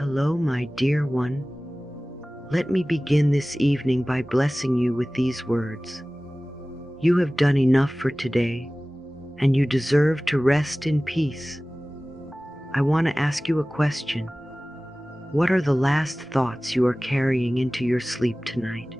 Hello, my dear one. Let me begin this evening by blessing you with these words. You have done enough for today, and you deserve to rest in peace. I want to ask you a question. What are the last thoughts you are carrying into your sleep tonight?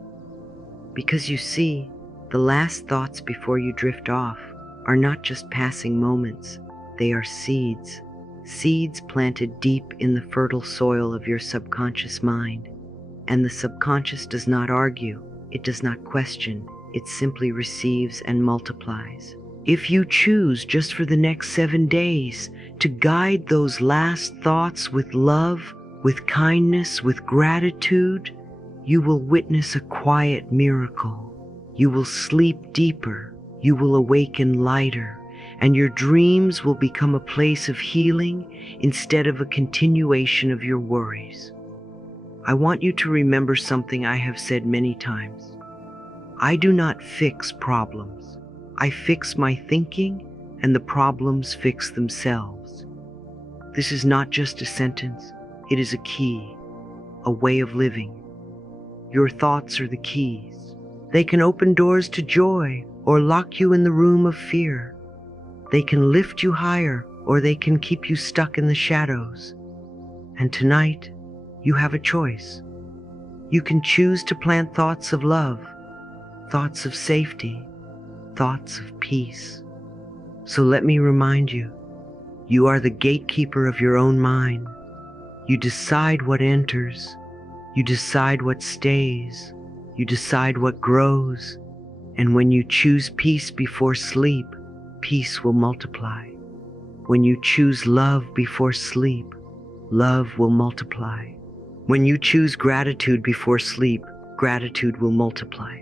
Because you see, the last thoughts before you drift off are not just passing moments, they are seeds. Seeds planted deep in the fertile soil of your subconscious mind. And the subconscious does not argue, it does not question, it simply receives and multiplies. If you choose just for the next 7 days to guide those last thoughts with love, with kindness, with gratitude, you will witness a quiet miracle. You will sleep deeper, you will awaken lighter, and your dreams will become a place of healing instead of a continuation of your worries. I want you to remember something I have said many times. I do not fix problems. I fix my thinking, and the problems fix themselves. This is not just a sentence, it is a key, a way of living. Your thoughts are the keys. They can open doors to joy or lock you in the room of fear. They can lift you higher or they can keep you stuck in the shadows. And tonight, you have a choice. You can choose to plant thoughts of love, thoughts of safety, thoughts of peace. So let me remind you, you are the gatekeeper of your own mind. You decide what enters, you decide what stays, you decide what grows, and when you choose peace before sleep, peace will multiply. When you choose love before sleep, love will multiply. When you choose gratitude before sleep, gratitude will multiply.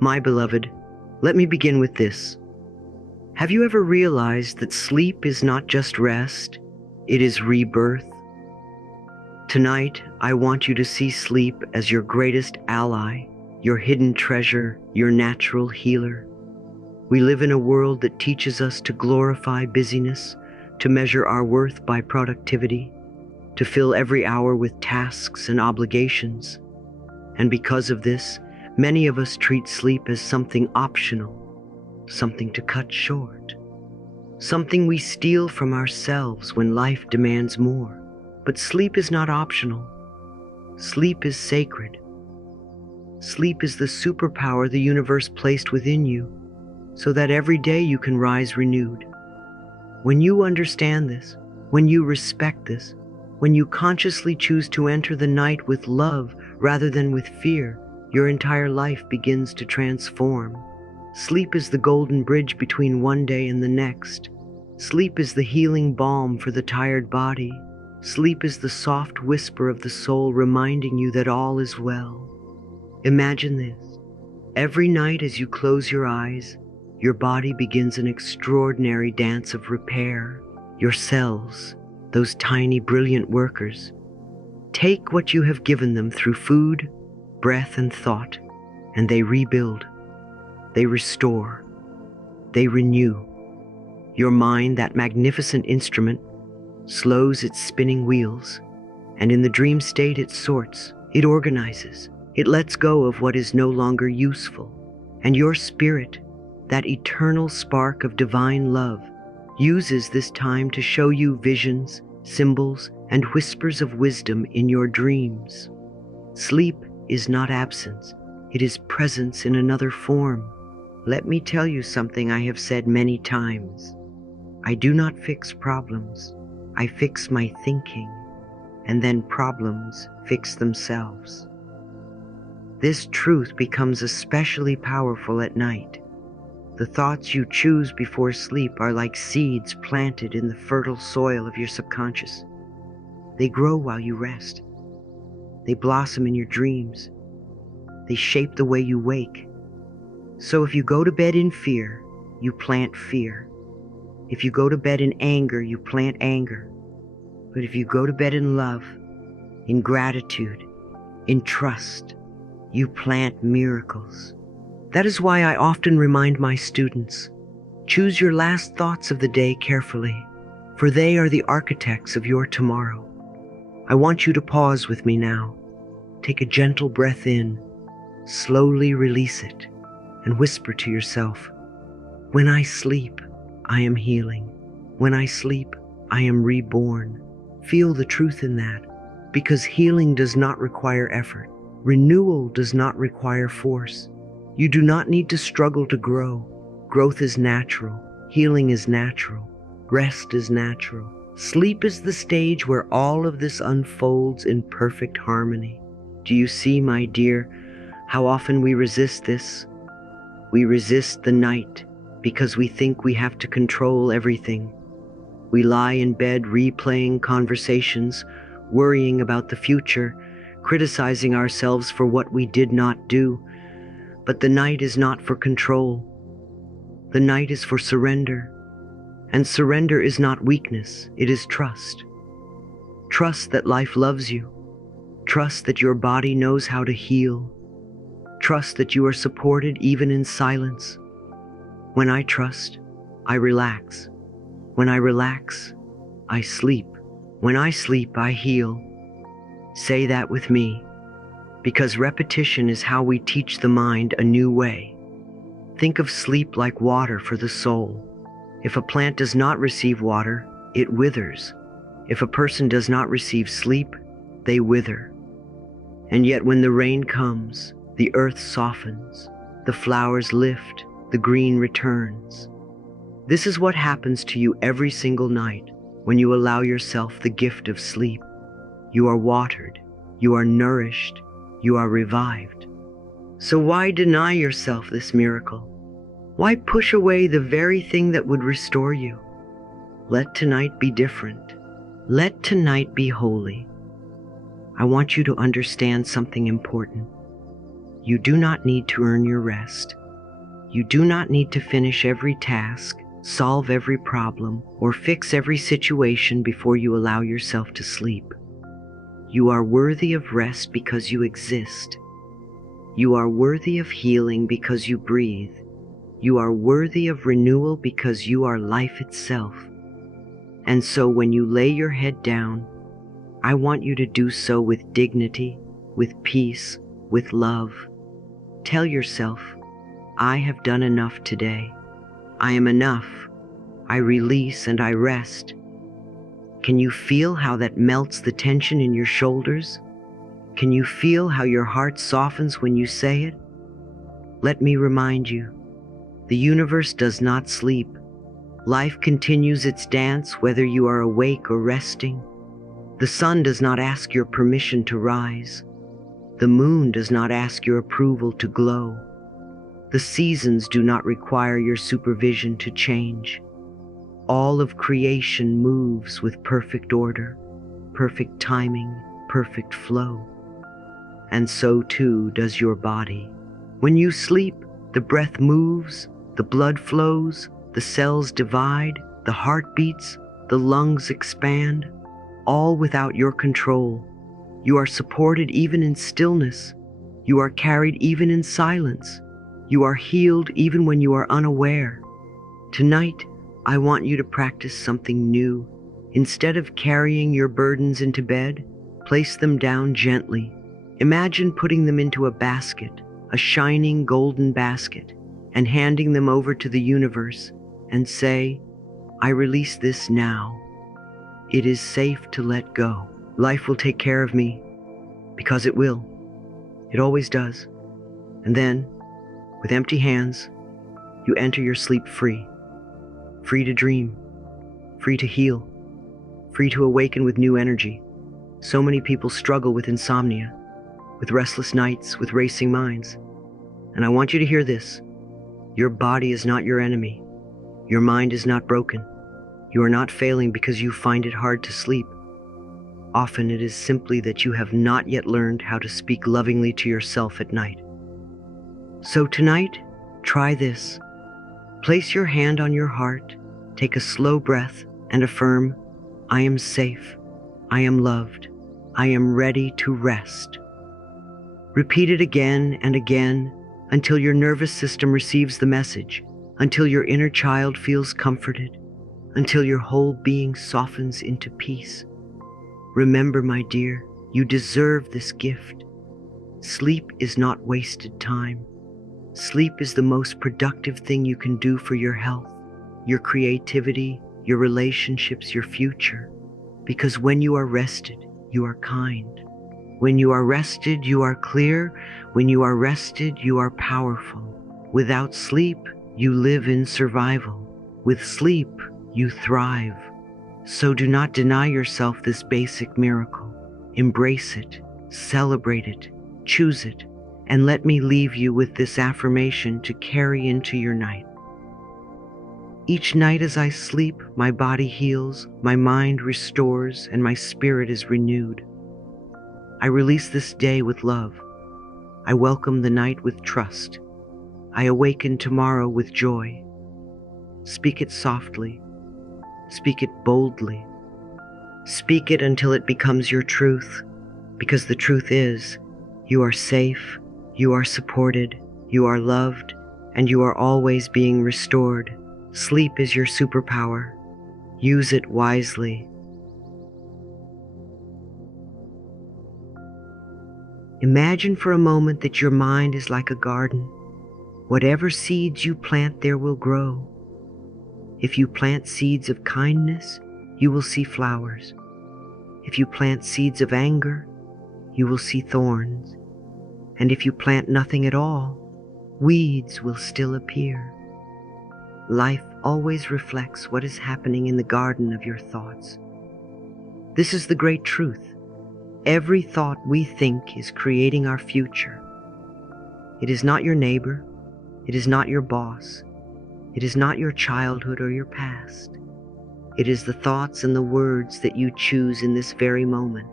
My beloved, let me begin with this. Have you ever realized that sleep is not just rest, it is rebirth? Tonight, I want you to see sleep as your greatest ally, your hidden treasure, your natural healer. We live in a world that teaches us to glorify busyness, to measure our worth by productivity, to fill every hour with tasks and obligations. And because of this, many of us treat sleep as something optional, something to cut short, something we steal from ourselves when life demands more. But sleep is not optional. Sleep is sacred. Sleep is the superpower the universe placed within you, so that every day you can rise renewed. When you understand this, when you respect this, when you consciously choose to enter the night with love rather than with fear, your entire life begins to transform. Sleep is the golden bridge between one day and the next. Sleep is the healing balm for the tired body. Sleep is the soft whisper of the soul reminding you that all is well. Imagine this. Every night as you close your eyes, your body begins an extraordinary dance of repair. Your cells, those tiny brilliant workers, take what you have given them through food, breath, and thought, and they rebuild, they restore, they renew. Your mind, that magnificent instrument, slows its spinning wheels, and in the dream state it sorts, it organizes, it lets go of what is no longer useful. And your spirit, that eternal spark of divine love, uses this time to show you visions, symbols, and whispers of wisdom in your dreams. Sleep is not absence, it is presence in another form. Let me tell you something I have said many times. I do not fix problems. I fix my thinking, and then problems fix themselves. This truth becomes especially powerful at night. The thoughts you choose before sleep are like seeds planted in the fertile soil of your subconscious. They grow while you rest. They blossom in your dreams. They shape the way you wake. So if you go to bed in fear, you plant fear. If you go to bed in anger, you plant anger. But if you go to bed in love, in gratitude, in trust, you plant miracles. That is why I often remind my students, choose your last thoughts of the day carefully, for they are the architects of your tomorrow. I want you to pause with me now. Take a gentle breath in, slowly release it, and whisper to yourself, "When I sleep, I am healing. When I sleep, I am reborn." Feel the truth in that, because healing does not require effort. Renewal does not require force. You do not need to struggle to grow. Growth is natural. Healing is natural. Rest is natural. Sleep is the stage where all of this unfolds in perfect harmony. Do you see, my dear, how often we resist this? We resist the night because we think we have to control everything. We lie in bed replaying conversations, worrying about the future, criticizing ourselves for what we did not do. But the night is not for control. The night is for surrender. And surrender is not weakness, it is trust. Trust that life loves you. Trust that your body knows how to heal. Trust that you are supported even in silence. When I trust, I relax. When I relax, I sleep. When I sleep, I heal. Say that with me, because repetition is how we teach the mind a new way. Think of sleep like water for the soul. If a plant does not receive water, it withers. If a person does not receive sleep, they wither. And yet when the rain comes, the earth softens, the flowers lift, the green returns. This is what happens to you every single night when you allow yourself the gift of sleep. You are watered, you are nourished, you are revived. So why deny yourself this miracle? Why push away the very thing that would restore you? Let tonight be different. Let tonight be holy. I want you to understand something important. You do not need to earn your rest. You do not need to finish every task, solve every problem, or fix every situation before you allow yourself to sleep. You are worthy of rest because you exist. You are worthy of healing because you breathe. You are worthy of renewal because you are life itself. And so when you lay your head down, I want you to do so with dignity, with peace, with love. Tell yourself, I have done enough today. I am enough. I release and I rest. Can you feel how that melts the tension in your shoulders? Can you feel how your heart softens when you say it? Let me remind you, the universe does not sleep. Life continues its dance whether you are awake or resting. The sun does not ask your permission to rise. The moon does not ask your approval to glow. The seasons do not require your supervision to change. All of creation moves with perfect order, perfect timing, perfect flow. And so too does your body. When you sleep, the breath moves, the blood flows, the cells divide, the heart beats, the lungs expand, all without your control. You are supported even in stillness. You are carried even in silence. You are healed even when you are unaware. Tonight, I want you to practice something new. Instead of carrying your burdens into bed, place them down gently. Imagine putting them into a basket, a shining golden basket, and handing them over to the universe and say, I release this now. It is safe to let go. Life will take care of me, because it will. It always does. And then, with empty hands, you enter your sleep free. Free to dream, free to heal, free to awaken with new energy. So many people struggle with insomnia, with restless nights, with racing minds. And I want you to hear this. Your body is not your enemy. Your mind is not broken. You are not failing because you find it hard to sleep. Often it is simply that you have not yet learned how to speak lovingly to yourself at night. So tonight, try this. Place your hand on your heart, take a slow breath, and affirm, I am safe, I am loved, I am ready to rest. Repeat it again and again until your nervous system receives the message, until your inner child feels comforted, until your whole being softens into peace. Remember, my dear, you deserve this gift. Sleep is not wasted time. Sleep is the most productive thing you can do for your health, your creativity, your relationships, your future. Because when you are rested, you are kind. When you are rested, you are clear. When you are rested, you are powerful. Without sleep, you live in survival. With sleep, you thrive. So do not deny yourself this basic miracle. Embrace it, celebrate it, choose it, and let me leave you with this affirmation to carry into your night. Each night as I sleep, my body heals, my mind restores, and my spirit is renewed. I release this day with love. I welcome the night with trust. I awaken tomorrow with joy. Speak it softly. Speak it boldly. Speak it until it becomes your truth, because the truth is, you are safe, you are supported, you are loved, and you are always being restored. Sleep is your superpower. Use it wisely. Imagine for a moment that your mind is like a garden. Whatever seeds you plant there will grow. If you plant seeds of kindness, you will see flowers. If you plant seeds of anger, you will see thorns. And if you plant nothing at all, weeds will still appear. Life always reflects what is happening in the garden of your thoughts. This is the great truth. Every thought we think is creating our future. It is not your neighbor. It is not your boss. It is not your childhood or your past. It is the thoughts and the words that you choose in this very moment.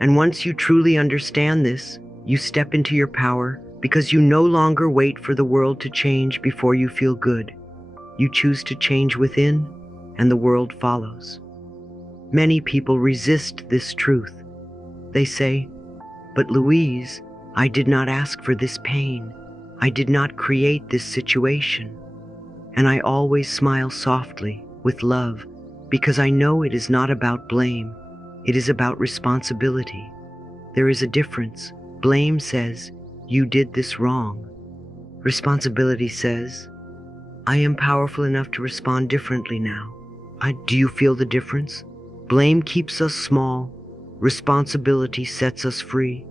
And once you truly understand this, you step into your power because you no longer wait for the world to change before you feel good. You choose to change within, and the world follows. Many people resist this truth. They say, "But Louise, I did not ask for this pain. I did not create this situation." And I always smile softly, with love, because I know it is not about blame. It is about responsibility. There is a difference. Blame says, "You did this wrong." Responsibility says, "I am powerful enough to respond differently now." Do you feel the difference? Blame keeps us small. Responsibility sets us free.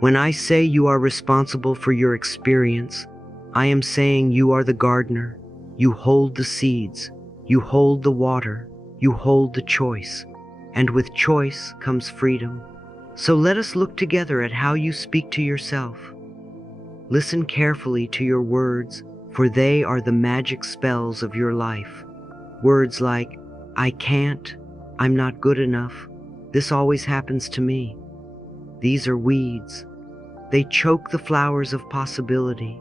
When I say you are responsible for your experience, I am saying you are the gardener. You hold the seeds. You hold the water. You hold the choice. And with choice comes freedom. So let us look together at how you speak to yourself. Listen carefully to your words, for they are the magic spells of your life. Words like, "I can't," "I'm not good enough," "This always happens to me." These are weeds. They choke the flowers of possibility.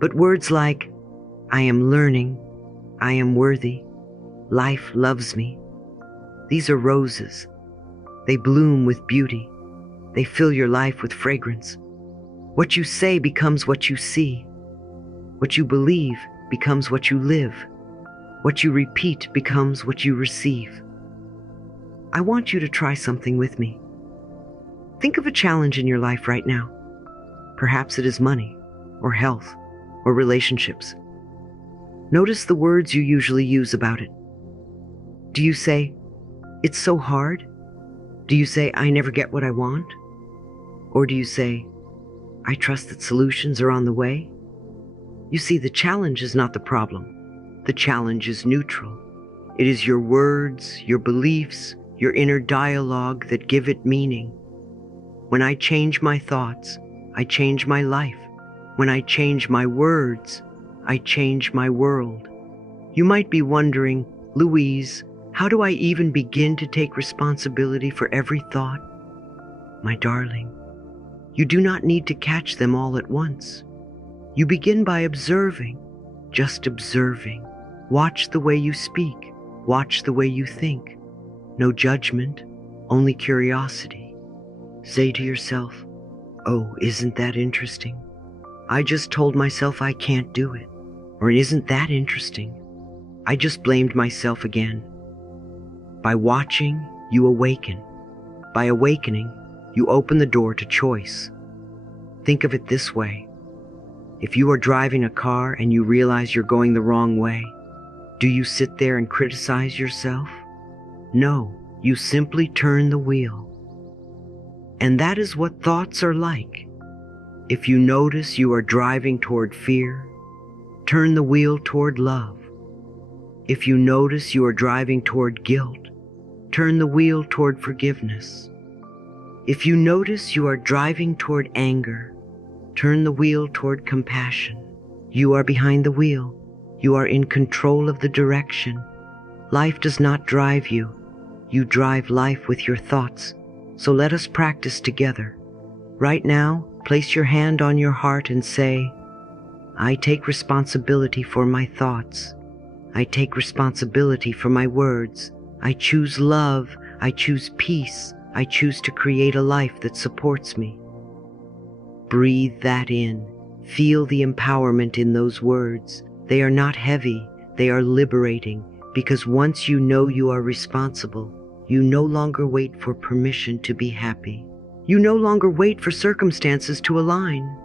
But words like, "I am learning," "I am worthy," "Life loves me," these are roses. They bloom with beauty. They fill your life with fragrance. What you say becomes what you see. What you believe becomes what you live. What you repeat becomes what you receive. I want you to try something with me. Think of a challenge in your life right now. Perhaps it is money, or health, or relationships. Notice the words you usually use about it. Do you say, "It's so hard"? Do you say, "I never get what I want"? Or do you say, "I trust that solutions are on the way"? You see, the challenge is not the problem. The challenge is neutral. It is your words, your beliefs, your inner dialogue that give it meaning. When I change my thoughts, I change my life. When I change my words, I change my world. You might be wondering, "Louise, how do I even begin to take responsibility for every thought?" My darling, you do not need to catch them all at once. You begin by observing, just observing. Watch the way you speak. Watch the way you think. No judgment, only curiosity. Say to yourself, "Oh, isn't that interesting? I just told myself I can't do it." Or, "Isn't that interesting? I just blamed myself again." By watching, you awaken. By awakening, you open the door to choice. Think of it this way. If you are driving a car and you realize you're going the wrong way, do you sit there and criticize yourself? No, you simply turn the wheel. And that is what thoughts are like. If you notice you are driving toward fear, turn the wheel toward love. If you notice you are driving toward guilt, turn the wheel toward forgiveness. If you notice you are driving toward anger, turn the wheel toward compassion. You are behind the wheel. You are in control of the direction. Life does not drive you. You drive life with your thoughts. So let us practice together. Right now, place your hand on your heart and say, I take responsibility for my thoughts. I take responsibility for my words. I choose love. I choose peace. I choose to create a life that supports me. Breathe that in. Feel the empowerment in those words. They are not heavy. They are liberating, because once you know you are responsible, you no longer wait for permission to be happy. You no longer wait for circumstances to align.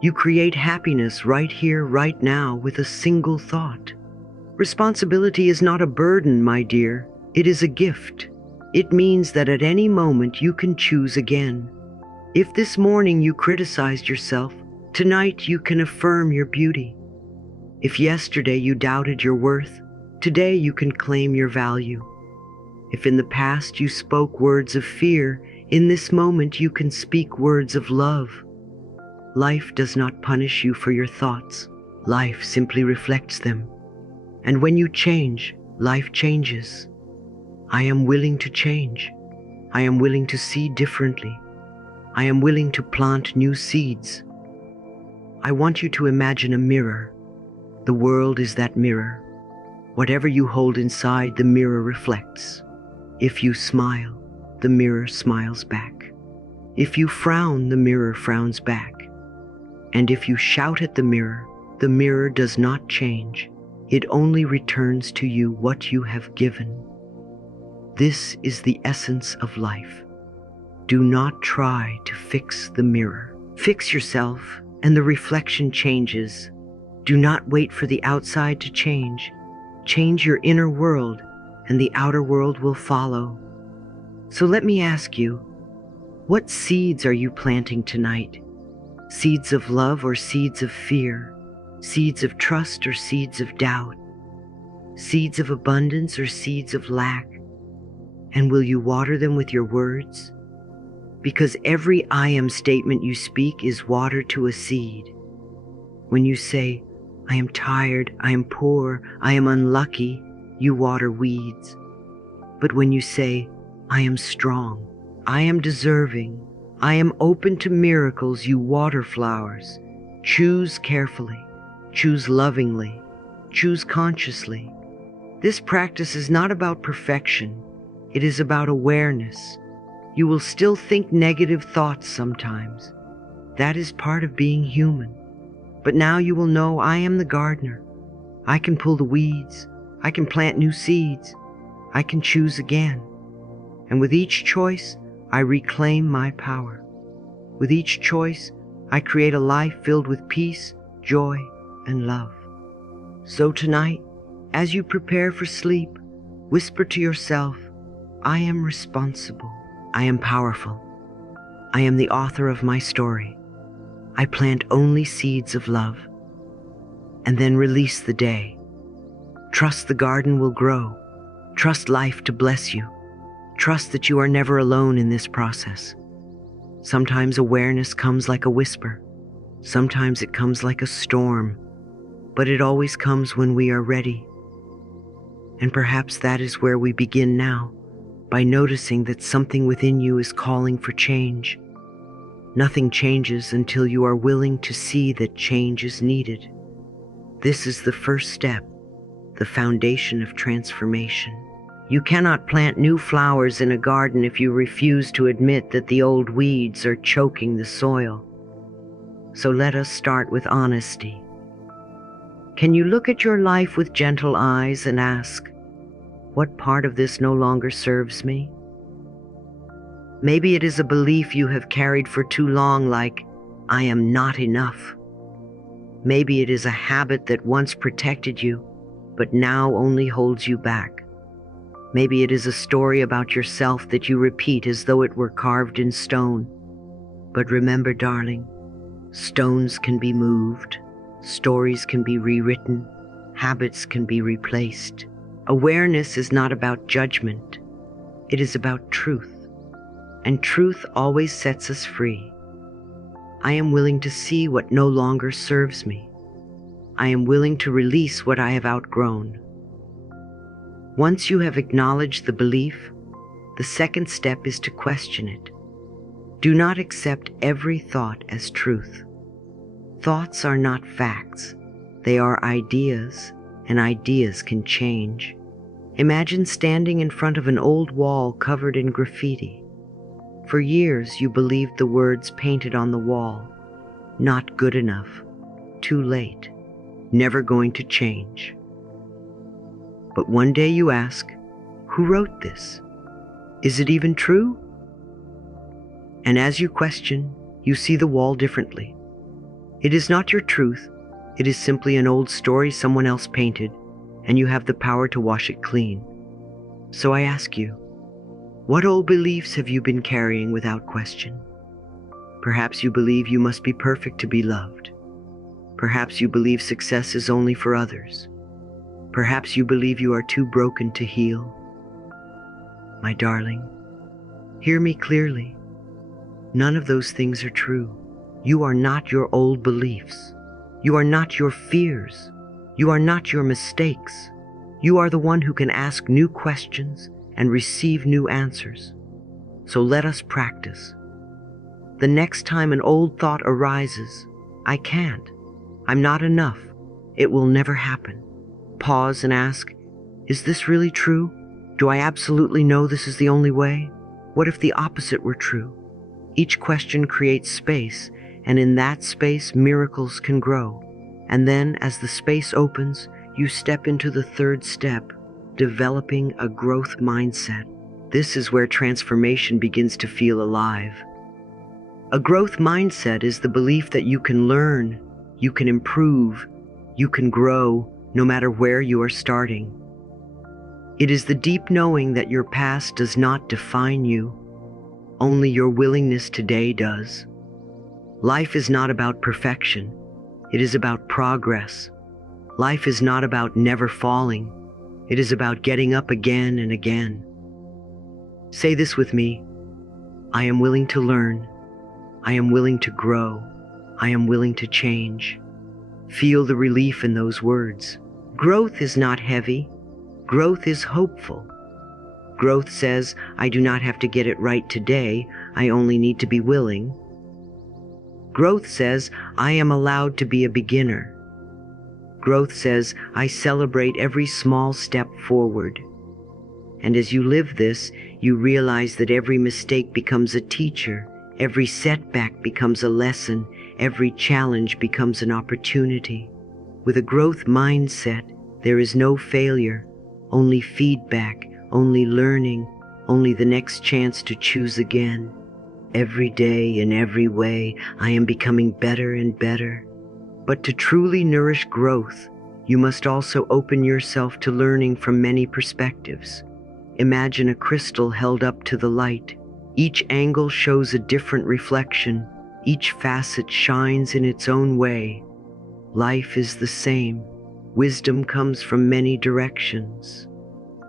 You create happiness right here, right now, with a single thought. Responsibility is not a burden, my dear. It is a gift. It means that at any moment you can choose again. If this morning you criticized yourself, tonight you can affirm your beauty. If yesterday you doubted your worth, today you can claim your value. If in the past you spoke words of fear, in this moment you can speak words of love. Life does not punish you for your thoughts. Life simply reflects them. And when you change, life changes. I am willing to change. I am willing to see differently. I am willing to plant new seeds. I want you to imagine a mirror. The world is that mirror. Whatever you hold inside, the mirror reflects. If you smile, the mirror smiles back. If you frown, the mirror frowns back. And if you shout at the mirror does not change. It only returns to you what you have given. This is the essence of life. Do not try to fix the mirror. Fix yourself, and the reflection changes. Do not wait for the outside to change. Change your inner world, and the outer world will follow. So let me ask you, what seeds are you planting tonight? Seeds of love or seeds of fear? Seeds of trust or seeds of doubt? Seeds of abundance or seeds of lack? And will you water them with your words? Because every I am statement you speak is water to a seed. When you say, I am tired, I am poor, I am unlucky, you water weeds. But when you say, I am strong, I am deserving, I am open to miracles, you water flowers. Choose carefully, choose lovingly, choose consciously. This practice is not about perfection. It is about awareness. You will still think negative thoughts sometimes. That is part of being human. But now you will know I am the gardener. I can pull the weeds. I can plant new seeds. I can choose again. And with each choice, I reclaim my power. With each choice, I create a life filled with peace, joy, and love. So tonight, as you prepare for sleep, whisper to yourself, I am responsible. I am powerful. I am the author of my story. I plant only seeds of love. And then release the day. Trust the garden will grow. Trust life to bless you. Trust that you are never alone in this process. Sometimes awareness comes like a whisper. Sometimes it comes like a storm. But it always comes when we are ready. And perhaps that is where we begin now, by noticing that something within you is calling for change. Nothing changes until you are willing to see that change is needed. This is the first step, the foundation of transformation. You cannot plant new flowers in a garden if you refuse to admit that the old weeds are choking the soil. So let us start with honesty. Can you look at your life with gentle eyes and ask, what part of this no longer serves me? Maybe it is a belief you have carried for too long, like, I am not enough. Maybe it is a habit that once protected you, but now only holds you back. Maybe it is a story about yourself that you repeat as though it were carved in stone. But remember, darling, stones can be moved, stories can be rewritten, habits can be replaced. Awareness is not about judgment. It is about truth. And truth always sets us free. I am willing to see what no longer serves me. I am willing to release what I have outgrown. Once you have acknowledged the belief, the second step is to question it. Do not accept every thought as truth. Thoughts are not facts. They are ideas, and ideas can change. Imagine standing in front of an old wall covered in graffiti. For years you believed the words painted on the wall, not good enough, too late, never going to change. But one day you ask, who wrote this? Is it even true? And as you question, you see the wall differently. It is not your truth, it is simply an old story someone else painted, and you have the power to wash it clean. So I ask you, what old beliefs have you been carrying without question? Perhaps you believe you must be perfect to be loved. Perhaps you believe success is only for others. Perhaps you believe you are too broken to heal. My darling, hear me clearly. None of those things are true. You are not your old beliefs. You are not your fears. You are not your mistakes. You are the one who can ask new questions and receive new answers. So let us practice. The next time an old thought arises, I can't, I'm not enough, it will never happen. Pause and ask, is this really true? Do I absolutely know this is the only way? What if the opposite were true? Each question creates space, and in that space miracles can grow. And then, as the space opens, you step into the third step, developing a growth mindset. This is where transformation begins to feel alive. A growth mindset is the belief that you can learn, you can improve, you can grow, no matter where you are starting. It is the deep knowing that your past does not define you. Only your willingness today does. Life is not about perfection. It is about progress. Life is not about never falling. It is about getting up again and again. Say this with me. I am willing to learn. I am willing to grow. I am willing to change. Feel the relief in those words. Growth is not heavy. Growth is hopeful. Growth says, I do not have to get it right today. I only need to be willing. Growth says, I am allowed to be a beginner. Growth says, I celebrate every small step forward. And as you live this, you realize that every mistake becomes a teacher, every setback becomes a lesson, every challenge becomes an opportunity. With a growth mindset, there is no failure, only feedback, only learning, only the next chance to choose again. Every day, in every way, I am becoming better and better. But to truly nourish growth, you must also open yourself to learning from many perspectives. Imagine a crystal held up to the light. Each angle shows a different reflection. Each facet shines in its own way. Life is the same. Wisdom comes from many directions.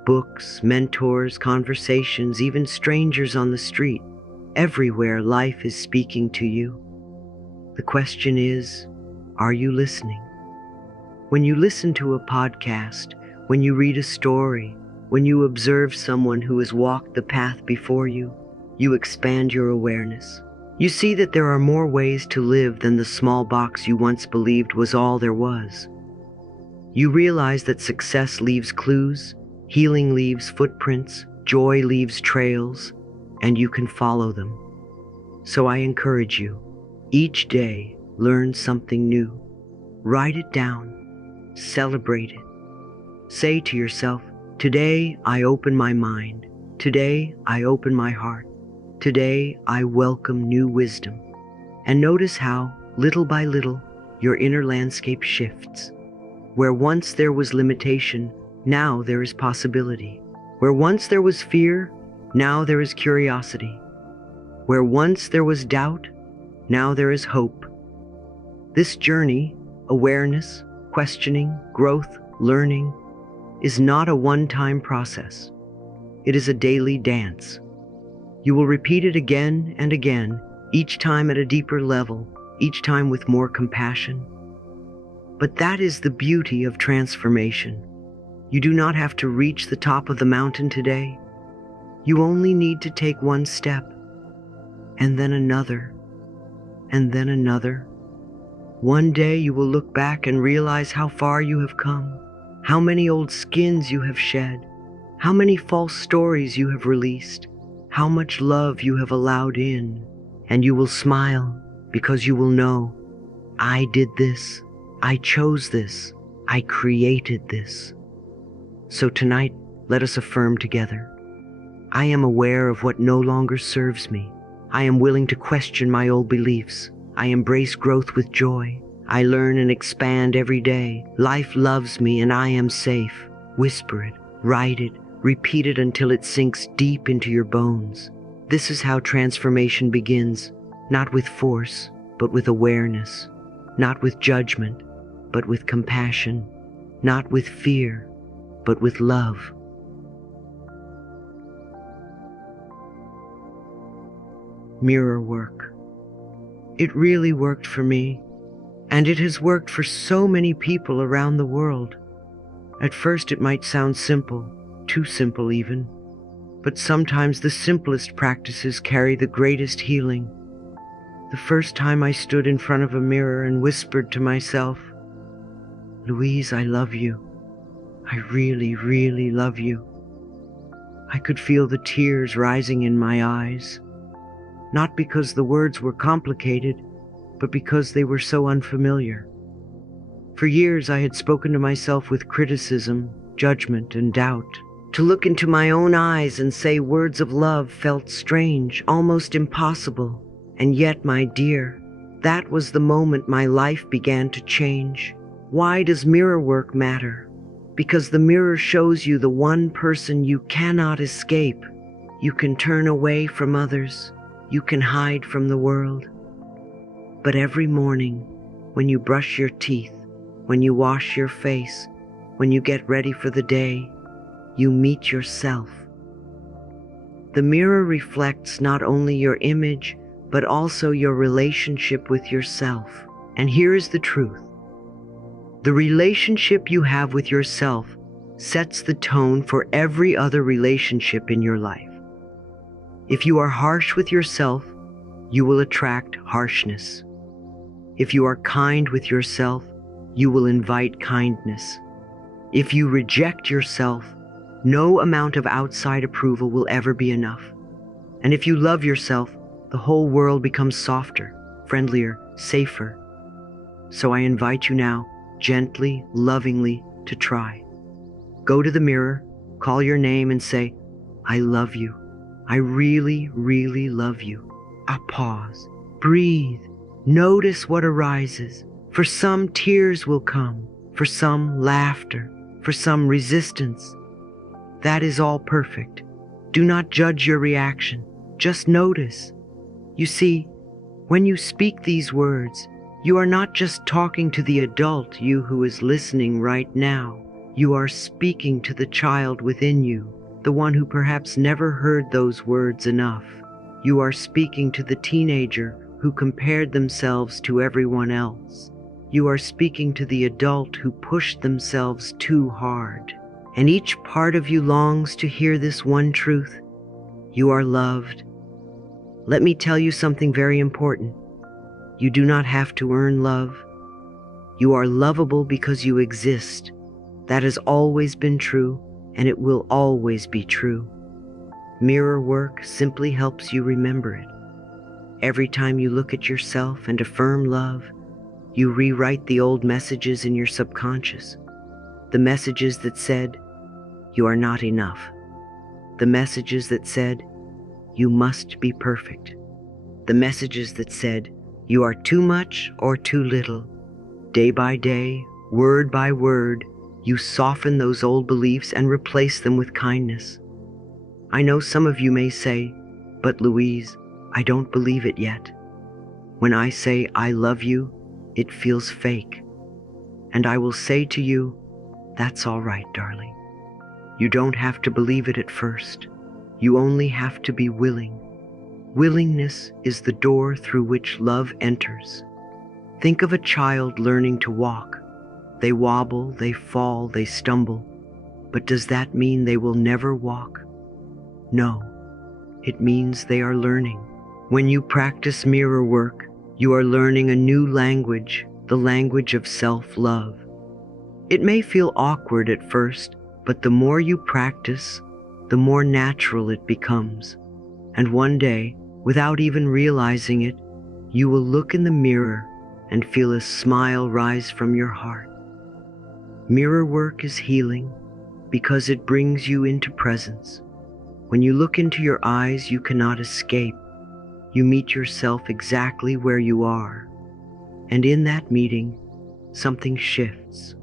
Books, mentors, conversations, even strangers on the street. Everywhere life is speaking to you. The question is, are you listening? When you listen to a podcast, when you read a story, when you observe someone who has walked the path before you, you expand your awareness. You see that there are more ways to live than the small box you once believed was all there was. You realize that success leaves clues, healing leaves footprints, joy leaves trails, and you can follow them. So I encourage you, each day, learn something new. Write it down. Celebrate it. Say to yourself, today I open my mind. Today I open my heart. Today, I welcome new wisdom. And notice how, little by little, your inner landscape shifts. Where once there was limitation, now there is possibility. Where once there was fear, now there is curiosity. Where once there was doubt, now there is hope. This journey, awareness, questioning, growth, learning, is not a one-time process. It is a daily dance. You will repeat it again and again, each time at a deeper level, each time with more compassion. But that is the beauty of transformation. You do not have to reach the top of the mountain today. You only need to take one step, and then another, and then another. One day you will look back and realize how far you have come, how many old skins you have shed, how many false stories you have released, how much love you have allowed in, and you will smile because you will know, I did this, I chose this, I created this. So tonight, let us affirm together. I am aware of what no longer serves me. I am willing to question my old beliefs. I embrace growth with joy. I learn and expand every day. Life loves me and I am safe. Whisper it, write it, repeat it until it sinks deep into your bones. This is how transformation begins, not with force, but with awareness, not with judgment, but with compassion, not with fear, but with love. Mirror work. It really worked for me, and it has worked for so many people around the world. At first it might sound simple, too simple even, but sometimes the simplest practices carry the greatest healing. The first time I stood in front of a mirror and whispered to myself, Louise, I love you. I really, really love you. I could feel the tears rising in my eyes, not because the words were complicated, but because they were so unfamiliar. For years I had spoken to myself with criticism, judgment, and doubt. To look into my own eyes and say words of love felt strange, almost impossible. And yet, my dear, that was the moment my life began to change. Why does mirror work matter? Because the mirror shows you the one person you cannot escape. You can turn away from others. You can hide from the world. But every morning, when you brush your teeth, when you wash your face, when you get ready for the day, you meet yourself. The mirror reflects not only your image, but also your relationship with yourself. And here is the truth. The relationship you have with yourself sets the tone for every other relationship in your life. If you are harsh with yourself, you will attract harshness. If you are kind with yourself, you will invite kindness. If you reject yourself, no amount of outside approval will ever be enough. And if you love yourself, the whole world becomes softer, friendlier, safer. So I invite you now, gently, lovingly, to try. Go to the mirror, call your name and say, I love you. I really, really love you. A pause. Breathe. Notice what arises. For some, tears will come. For some, laughter. For some, resistance. That is all perfect. Do not judge your reaction. Just notice. You see, when you speak these words, you are not just talking to the adult you who is listening right now. You are speaking to the child within you, the one who perhaps never heard those words enough. You are speaking to the teenager who compared themselves to everyone else. You are speaking to the adult who pushed themselves too hard. And each part of you longs to hear this one truth. You are loved. Let me tell you something very important. You do not have to earn love. You are lovable because you exist. That has always been true, and it will always be true. Mirror work simply helps you remember it. Every time you look at yourself and affirm love, you rewrite the old messages in your subconscious. The messages that said, you are not enough. The messages that said, you must be perfect. The messages that said, you are too much or too little. Day by day, word by word, you soften those old beliefs and replace them with kindness. I know some of you may say, but Louise, I don't believe it yet. When I say I love you, it feels fake. And I will say to you, that's all right, darling. You don't have to believe it at first. You only have to be willing. Willingness is the door through which love enters. Think of a child learning to walk. They wobble, they fall, they stumble. But does that mean they will never walk? No, it means they are learning. When you practice mirror work, you are learning a new language, the language of self-love. It may feel awkward at first, but the more you practice, the more natural it becomes. And one day, without even realizing it, you will look in the mirror and feel a smile rise from your heart. Mirror work is healing because it brings you into presence. When you look into your eyes, you cannot escape. You meet yourself exactly where you are. And in that meeting, something shifts.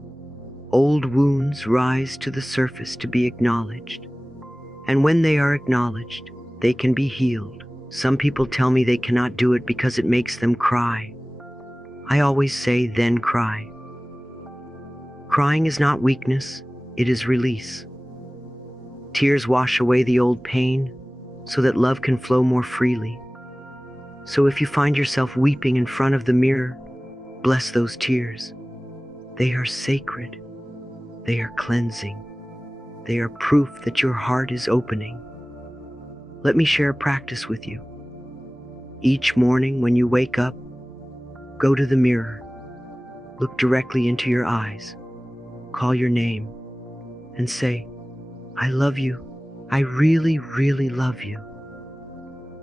Old wounds rise to the surface to be acknowledged. And when they are acknowledged, they can be healed. Some people tell me they cannot do it because it makes them cry. I always say, then cry. Crying is not weakness, it is release. Tears wash away the old pain so that love can flow more freely. So if you find yourself weeping in front of the mirror, bless those tears. They are sacred. They are cleansing. They are proof that your heart is opening. Let me share a practice with you. Each morning when you wake up, go to the mirror. Look directly into your eyes. Call your name and say, I love you. I really, really love you.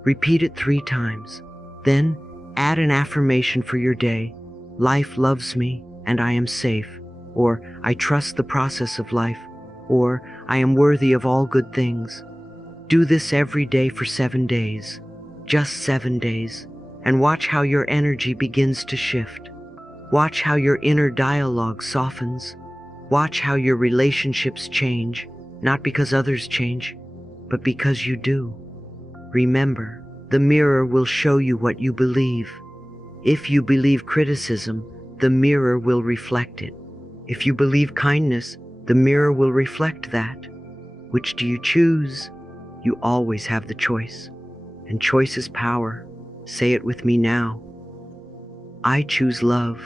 Repeat it 3 times. Then add an affirmation for your day. Life loves me and I am safe. Or I trust the process of life. Or I am worthy of all good things. Do this every day for 7 days. Just 7 days. And watch how your energy begins to shift. Watch how your inner dialogue softens. Watch how your relationships change, not because others change, but because you do. Remember, the mirror will show you what you believe. If you believe criticism, the mirror will reflect it. If you believe kindness, the mirror will reflect that. Which do you choose? You always have the choice. And choice is power. Say it with me now. I choose love.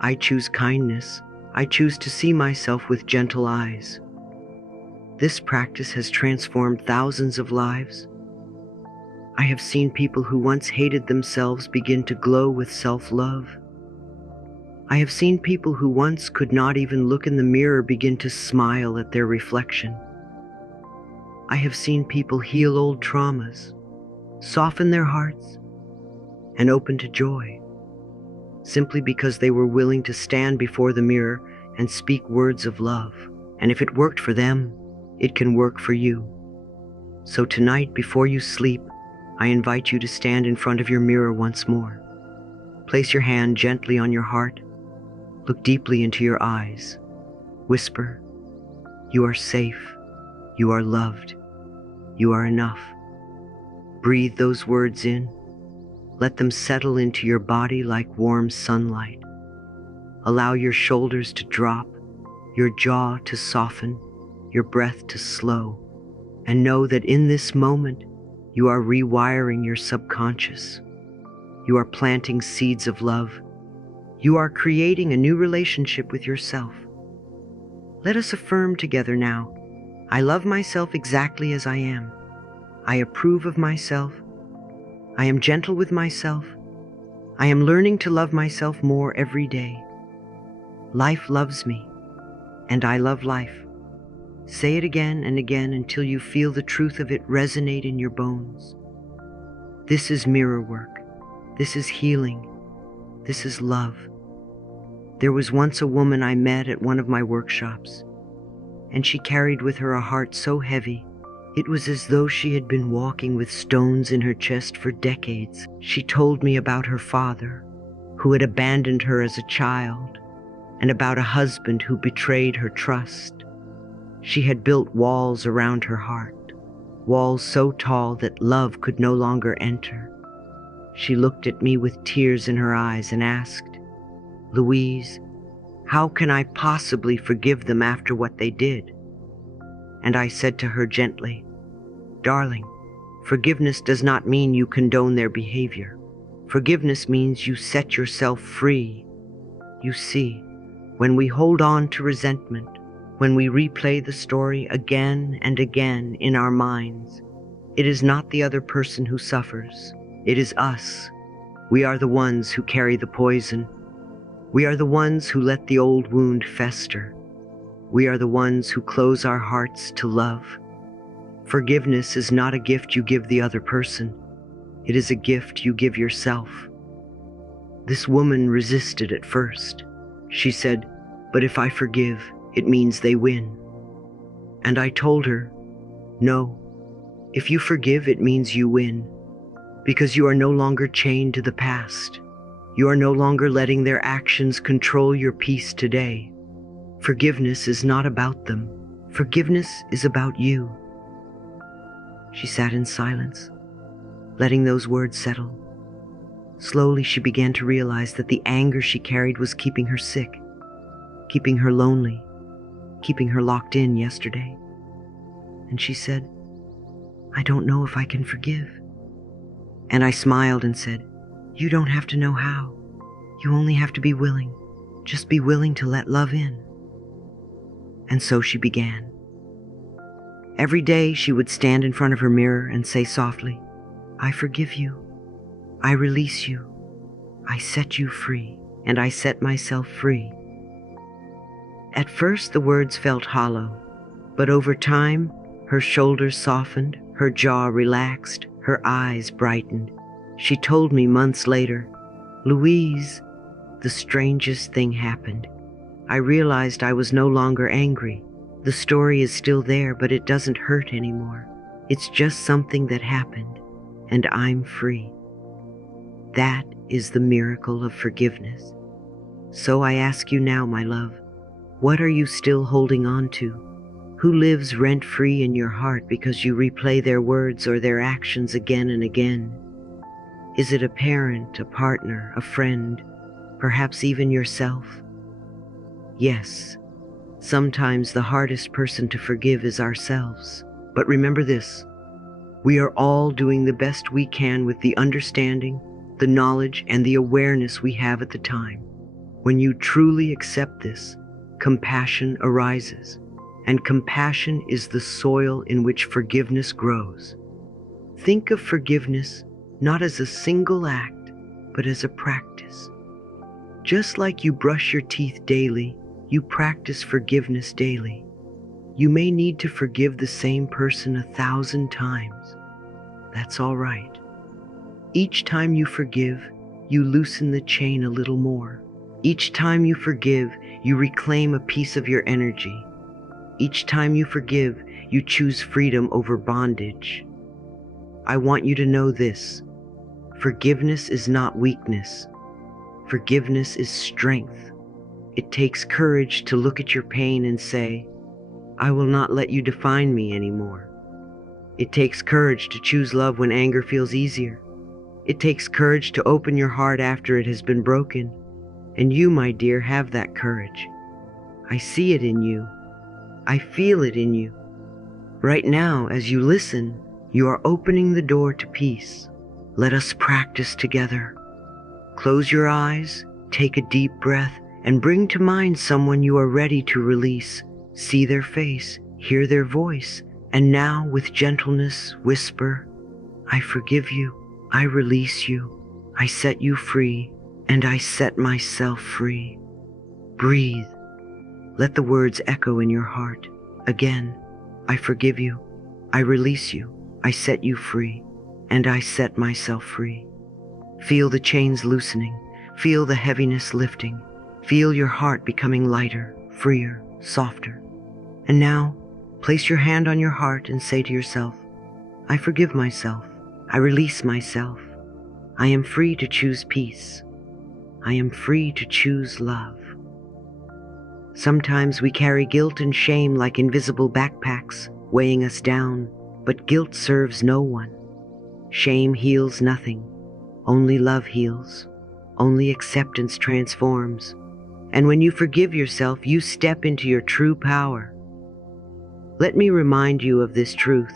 I choose kindness. I choose to see myself with gentle eyes. This practice has transformed thousands of lives. I have seen people who once hated themselves begin to glow with self-love. I have seen people who once could not even look in the mirror begin to smile at their reflection. I have seen people heal old traumas, soften their hearts, and open to joy, simply because they were willing to stand before the mirror and speak words of love. And if it worked for them, it can work for you. So tonight, before you sleep, I invite you to stand in front of your mirror once more. Place your hand gently on your heart. Look deeply into your eyes. Whisper, you are safe. You are loved. You are enough. Breathe those words in. Let them settle into your body like warm sunlight. Allow your shoulders to drop, your jaw to soften, your breath to slow, and know that in this moment, you are rewiring your subconscious. You are planting seeds of love. You are creating a new relationship with yourself. Let us affirm together now, I love myself exactly as I am. I approve of myself. I am gentle with myself. I am learning to love myself more every day. Life loves me, and I love life. Say it again and again until you feel the truth of it resonate in your bones. This is mirror work. This is healing. This is love. There was once a woman I met at one of my workshops, and she carried with her a heart so heavy It was as though she had been walking with stones in her chest for decades. She told me about her father, who had abandoned her as a child, and about a husband who betrayed her trust. She had built walls around her heart, walls so tall that love could no longer enter. She looked at me with tears in her eyes and asked, "Louise, how can I possibly forgive them after what they did?" And I said to her gently, "Darling, forgiveness does not mean you condone their behavior. Forgiveness means you set yourself free. You see, when we hold on to resentment, when we replay the story again and again in our minds, it is not the other person who suffers. It is us. We are the ones who carry the poison. We are the ones who let the old wound fester. We are the ones who close our hearts to love. Forgiveness is not a gift you give the other person. It is a gift you give yourself." This woman resisted at first. She said, "But if I forgive, it means they win." And I told her, "No, if you forgive, it means you win, because you are no longer chained to the past. You are no longer letting their actions control your peace today. Forgiveness is not about them. Forgiveness is about you." She sat in silence, letting those words settle. Slowly, she began to realize that the anger she carried was keeping her sick, keeping her lonely, keeping her locked in yesterday. And she said, "I don't know if I can forgive." And I smiled and said, "You don't have to know how. You only have to be willing. Just be willing to let love in." And so she began. Every day she would stand in front of her mirror and say softly, "I forgive you. I release you. I set you free, and I set myself free." At first the words felt hollow, but over time her shoulders softened, her jaw relaxed, her eyes brightened. She told me months later, "Louise, the strangest thing happened. I realized I was no longer angry. The story is still there, but it doesn't hurt anymore. It's just something that happened, and I'm free." That is the miracle of forgiveness. So I ask you now, my love, what are you still holding on to? Who lives rent-free in your heart because you replay their words or their actions again and again? Is it a parent, a partner, a friend, perhaps even yourself? Yes, sometimes the hardest person to forgive is ourselves. But remember this, we are all doing the best we can with the understanding, the knowledge, and the awareness we have at the time. When you truly accept this, compassion arises, and compassion is the soil in which forgiveness grows. Think of forgiveness not as a single act, but as a practice. Just like you brush your teeth daily, you practice forgiveness daily. You may need to forgive the same person 1,000 times. That's all right. Each time you forgive, you loosen the chain a little more. Each time you forgive, you reclaim a piece of your energy. Each time you forgive, you choose freedom over bondage. I want you to know this. Forgiveness is not weakness. Forgiveness is strength. It takes courage to look at your pain and say, "I will not let you define me anymore." It takes courage to choose love when anger feels easier. It takes courage to open your heart after it has been broken. And you, my dear, have that courage. I see it in you. I feel it in you. Right now, as you listen, you are opening the door to peace. Let us practice together. Close your eyes, take a deep breath, and bring to mind someone you are ready to release. See their face, hear their voice, and now with gentleness whisper, "I forgive you, I release you, I set you free, and I set myself free." Breathe. Let the words echo in your heart. Again, "I forgive you, I release you, I set you free, and I set myself free." Feel the chains loosening. Feel the heaviness lifting. Feel your heart becoming lighter, freer, softer. And now, Place your hand on your heart and say to yourself, I forgive myself. I release myself. I am free to choose peace. I am free to choose love. Sometimes we carry guilt and shame like invisible backpacks, weighing us down, but guilt serves no one. Shame heals nothing. Only love heals. Only acceptance transforms. And when you forgive yourself, you step into your true power. Let me remind you of this truth.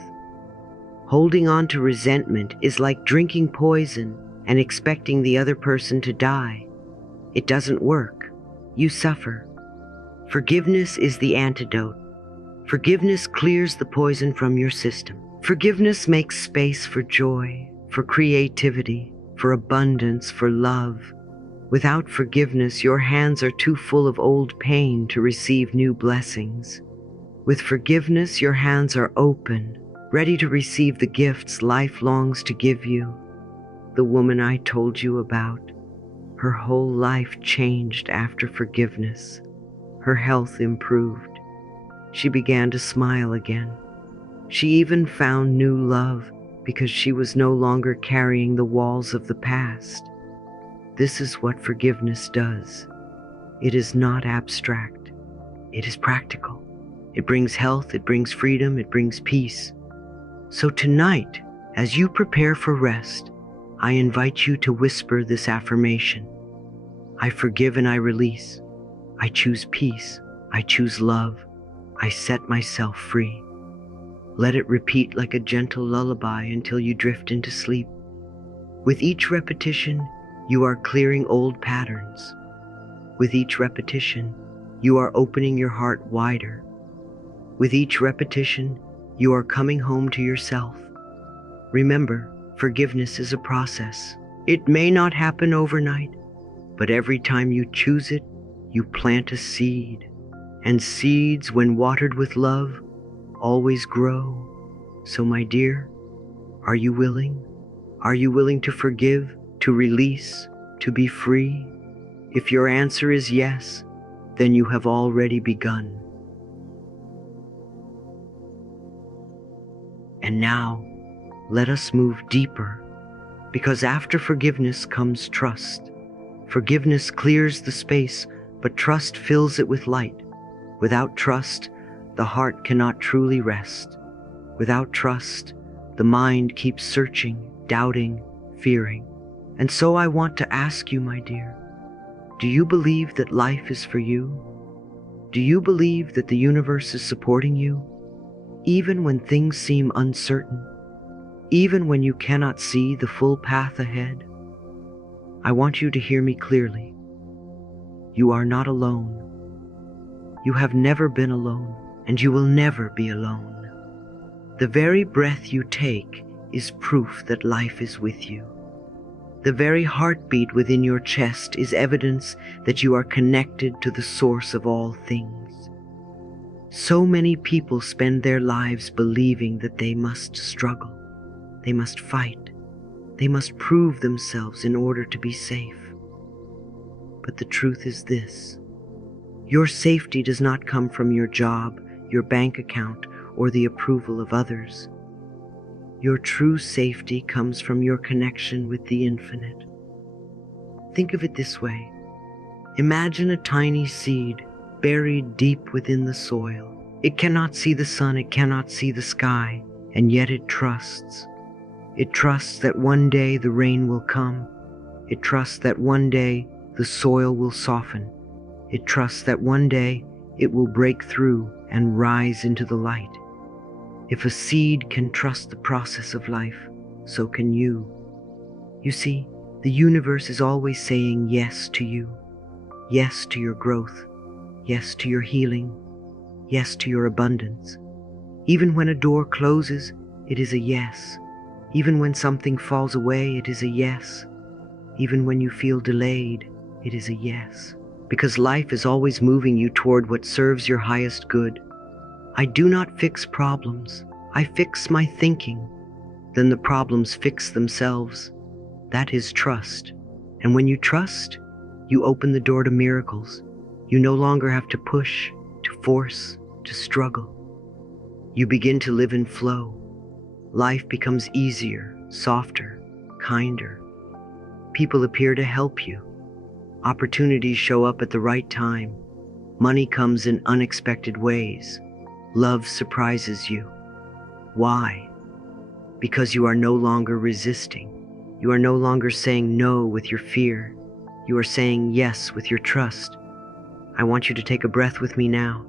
Holding on to resentment is like drinking poison and expecting the other person to die. It doesn't work. You suffer. Forgiveness is the antidote. Forgiveness clears the poison from your system. Forgiveness makes space for joy, for creativity, for abundance, for love. Without forgiveness, your hands are too full of old pain to receive new blessings. With forgiveness, your hands are open, ready to receive the gifts life longs to give you. The woman I told you about, her whole life changed after forgiveness. Her health improved. She began to smile again. She even found new love because she was no longer carrying the walls of the past. This is what forgiveness does. It is not abstract. It is practical. It brings health, it brings freedom, it brings peace. So tonight, as you prepare for rest, I invite you to whisper this affirmation. I forgive and I release. I choose peace. I choose love. I set myself free. Let it repeat like a gentle lullaby until you drift into sleep. With each repetition, you are clearing old patterns. With each repetition, you are opening your heart wider. With each repetition, you are coming home to yourself. Remember, forgiveness is a process. It may not happen overnight, but every time you choose it, you plant a seed. And seeds, when watered with love, always grow. So my dear, are you willing? Are you willing to forgive, to release, to be free? If your answer is yes, then you have already begun. And now, let us move deeper, because after forgiveness comes trust. Forgiveness clears the space, but trust fills it with light. Without trust, the heart cannot truly rest. Without trust, the mind keeps searching, doubting, fearing. And so I want to ask you, my dear, do you believe that life is for you? Do you believe that the universe is supporting you? Even when things seem uncertain, even when you cannot see the full path ahead, I want you to hear me clearly. You are not alone. You have never been alone, and you will never be alone. The very breath you take is proof that life is with you. The very heartbeat within your chest is evidence that you are connected to the source of all things. So many people spend their lives believing that they must struggle, they must fight, they must prove themselves in order to be safe. But the truth is this: your safety does not come from your job, your bank account, or the approval of others. Your true safety comes from your connection with the infinite. Think of it this way. Imagine a tiny seed buried deep within the soil. It cannot see the sun, it cannot see the sky, and yet it trusts. It trusts that one day the rain will come. It trusts that one day the soil will soften. It trusts that one day it will break through and rise into the light. If a seed can trust the process of life, so can you. You see, the universe is always saying yes to you. Yes to your growth. Yes to your healing. Yes to your abundance. Even when a door closes, it is a yes. Even when something falls away, it is a yes. Even when you feel delayed, it is a yes. Because life is always moving you toward what serves your highest good. I do not fix problems. I fix my thinking. Then the problems fix themselves. That is trust. And when you trust, you open the door to miracles. You no longer have to push, to force, to struggle. You begin to live in flow. Life becomes easier, softer, kinder. People appear to help you. Opportunities show up at the right time. Money comes in unexpected ways. Love surprises you. Why? Because you are no longer resisting. You are no longer saying no with your fear. You are saying yes with your trust. I want you to take a breath with me now.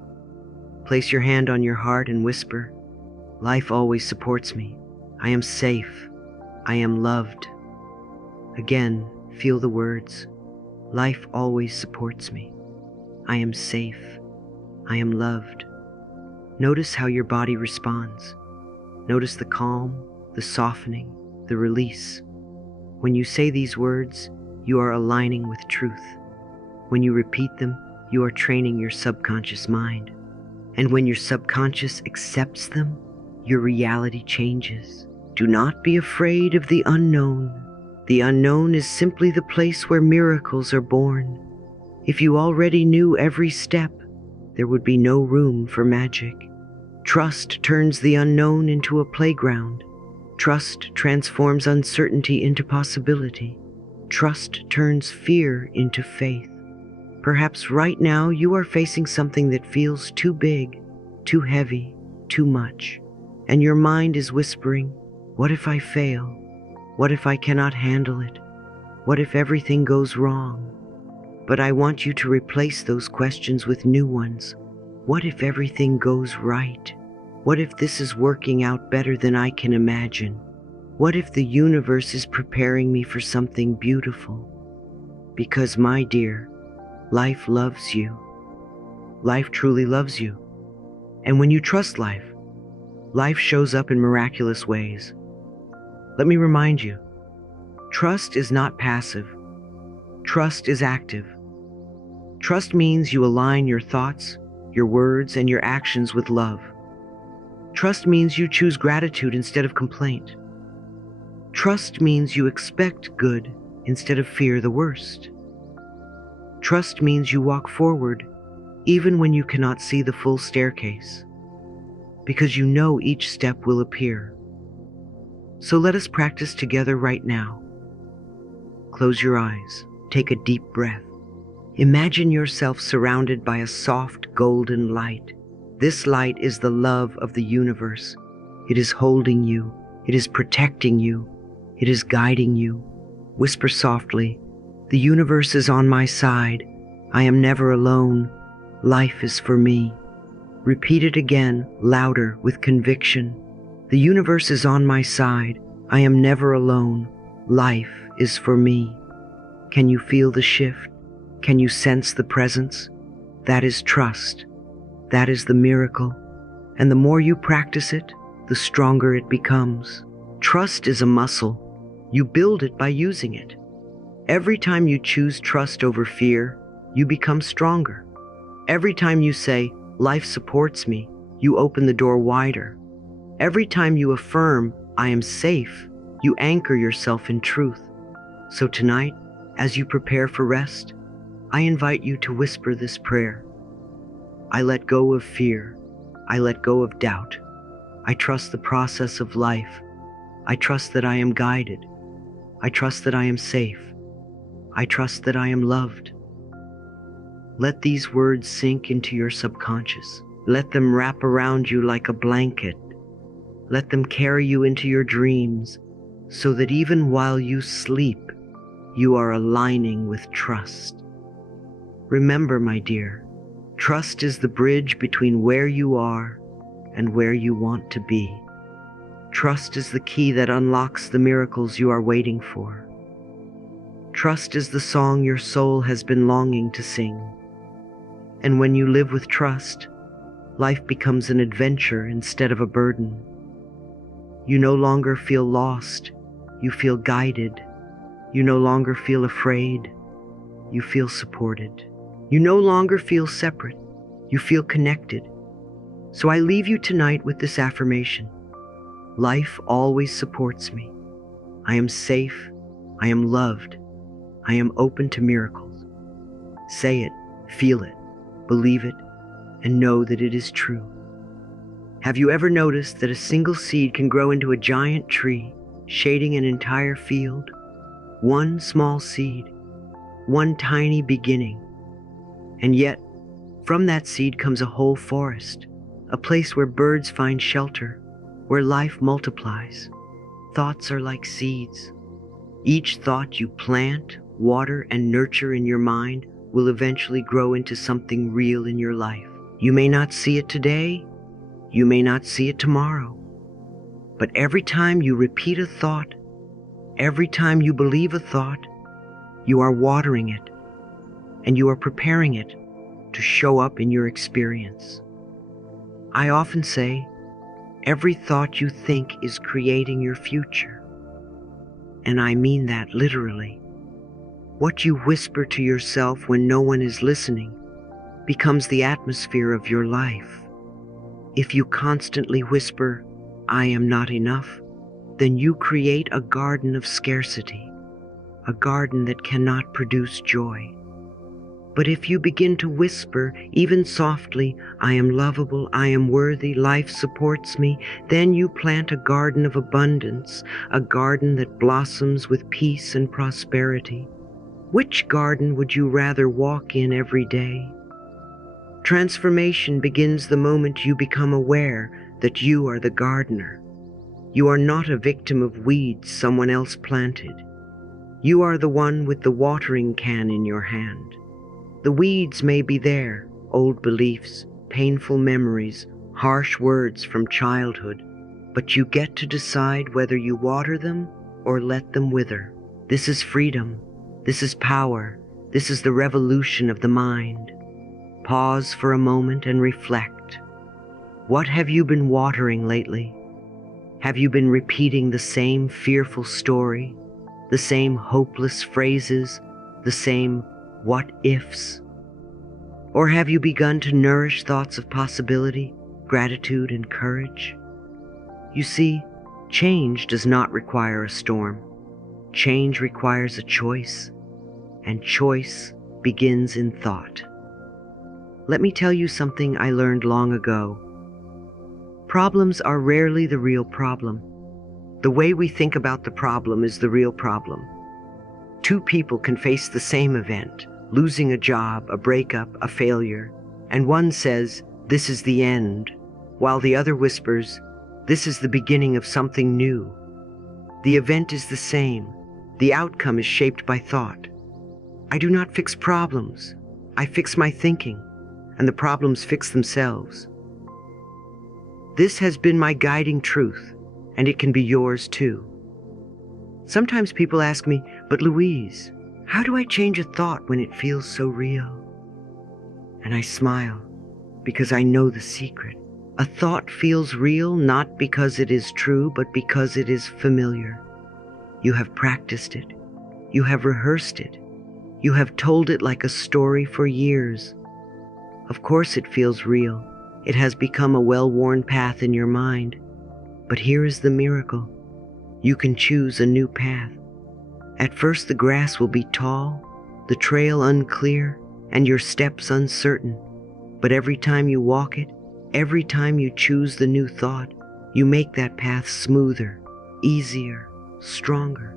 Place your hand on your heart and whisper, "Life always supports me. I am safe. I am loved." Again, feel the words, "Life always supports me. I am safe. I am loved." Notice how your body responds. Notice the calm, the softening, the release. When you say these words, you are aligning with truth. When you repeat them, you are training your subconscious mind. And when your subconscious accepts them, your reality changes. Do not be afraid of the unknown. The unknown is simply the place where miracles are born. If you already knew every step, there would be no room for magic. Trust turns the unknown into a playground. Trust transforms uncertainty into possibility. Trust turns fear into faith. Perhaps right now you are facing something that feels too big, too heavy, too much. And your mind is whispering, "What if I fail? What if I cannot handle it? What if everything goes wrong?" But I want you to replace those questions with new ones. What if everything goes right? What if this is working out better than I can imagine? What if the universe is preparing me for something beautiful? Because, my dear, life loves you. Life truly loves you. And when you trust life, life shows up in miraculous ways. Let me remind you, trust is not passive. Trust is active. Trust means you align your thoughts, your words, and your actions with love. Trust means you choose gratitude instead of complaint. Trust means you expect good instead of fear the worst. Trust means you walk forward even when you cannot see the full staircase, because you know each step will appear. So let us practice together right now. Close your eyes. Take a deep breath. Imagine yourself surrounded by a soft golden light. This light is the love of the universe. It is holding you. It is protecting you. It is guiding you. Whisper softly, "The universe is on my side. I am never alone. Life is for me." Repeat it again, louder, with conviction. "The universe is on my side. I am never alone. Life is for me." Can you feel the shift? Can you sense the presence? That is trust. That is the miracle. And the more you practice it, the stronger it becomes. Trust is a muscle. You build it by using it. Every time you choose trust over fear, you become stronger. Every time you say, "Life supports me," you open the door wider. Every time you affirm, "I am safe," you anchor yourself in truth. So tonight, as you prepare for rest, I invite you to whisper this prayer. I let go of fear. I let go of doubt. I trust the process of life. I trust that I am guided. I trust that I am safe. I trust that I am loved. Let these words sink into your subconscious. Let them wrap around you like a blanket. Let them carry you into your dreams, so that even while you sleep, you are aligning with trust. Remember, my dear, trust is the bridge between where you are and where you want to be. Trust is the key that unlocks the miracles you are waiting for. Trust is the song your soul has been longing to sing. And when you live with trust, life becomes an adventure instead of a burden. You no longer feel lost. You feel guided. You no longer feel afraid. You feel supported. You no longer feel separate. You feel connected. So I leave you tonight with this affirmation. Life always supports me. I am safe. I am loved. I am open to miracles. Say it, feel it, believe it, and know that it is true. Have you ever noticed that a single seed can grow into a giant tree, shading an entire field? One small seed, one tiny beginning. And yet, from that seed comes a whole forest, a place where birds find shelter, where life multiplies. Thoughts are like seeds. Each thought you plant, water, and nurture in your mind will eventually grow into something real in your life. You may not see it today, you may not see it tomorrow, but every time you repeat a thought, every time you believe a thought, you are watering it, and you are preparing it to show up in your experience. I often say, every thought you think is creating your future. And I mean that literally. What you whisper to yourself when no one is listening becomes the atmosphere of your life. If you constantly whisper, "I am not enough," then you create a garden of scarcity, a garden that cannot produce joy. But if you begin to whisper, even softly, "I am lovable, I am worthy, life supports me," then you plant a garden of abundance, a garden that blossoms with peace and prosperity. Which garden would you rather walk in every day? Transformation begins the moment you become aware that you are the gardener. You are not a victim of weeds someone else planted. You are the one with the watering can in your hand. The weeds may be there, old beliefs, painful memories, harsh words from childhood, but you get to decide whether you water them or let them wither. This is freedom. This is power. This is the revolution of the mind. Pause for a moment and reflect. What have you been watering lately? Have you been repeating the same fearful story, the same hopeless phrases, the same what ifs? Or have you begun to nourish thoughts of possibility, gratitude, and courage? You see, change does not require a storm. Change requires a choice, and choice begins in thought. Let me tell you something I learned long ago. Problems are rarely the real problem. The way we think about the problem is the real problem. Two people can face the same event, losing a job, a breakup, a failure, and one says, "This is the end," while the other whispers, "This is the beginning of something new." The event is the same. The outcome is shaped by thought. I do not fix problems. I fix my thinking, and the problems fix themselves. This has been my guiding truth, and it can be yours too. Sometimes people ask me, "But Louise, how do I change a thought when it feels so real?" And I smile, because I know the secret. A thought feels real not because it is true, but because it is familiar. You have practiced it. You have rehearsed it. You have told it like a story for years. Of course it feels real. It has become a well-worn path in your mind. But here is the miracle. You can choose a new path. At first the grass will be tall, the trail unclear, and your steps uncertain. But every time you walk it, every time you choose the new thought, you make that path smoother, easier, stronger.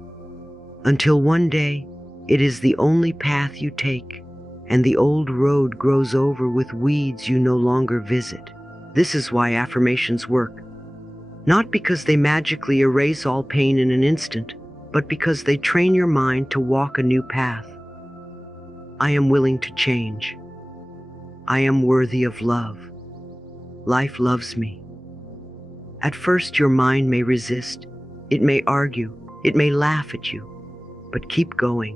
Until one day, it is the only path you take, and the old road grows over with weeds you no longer visit. This is why affirmations work. Not because they magically erase all pain in an instant, but because they train your mind to walk a new path. I am willing to change. I am worthy of love. Life loves me. At first, your mind may resist. It may argue. It may laugh at you. But keep going.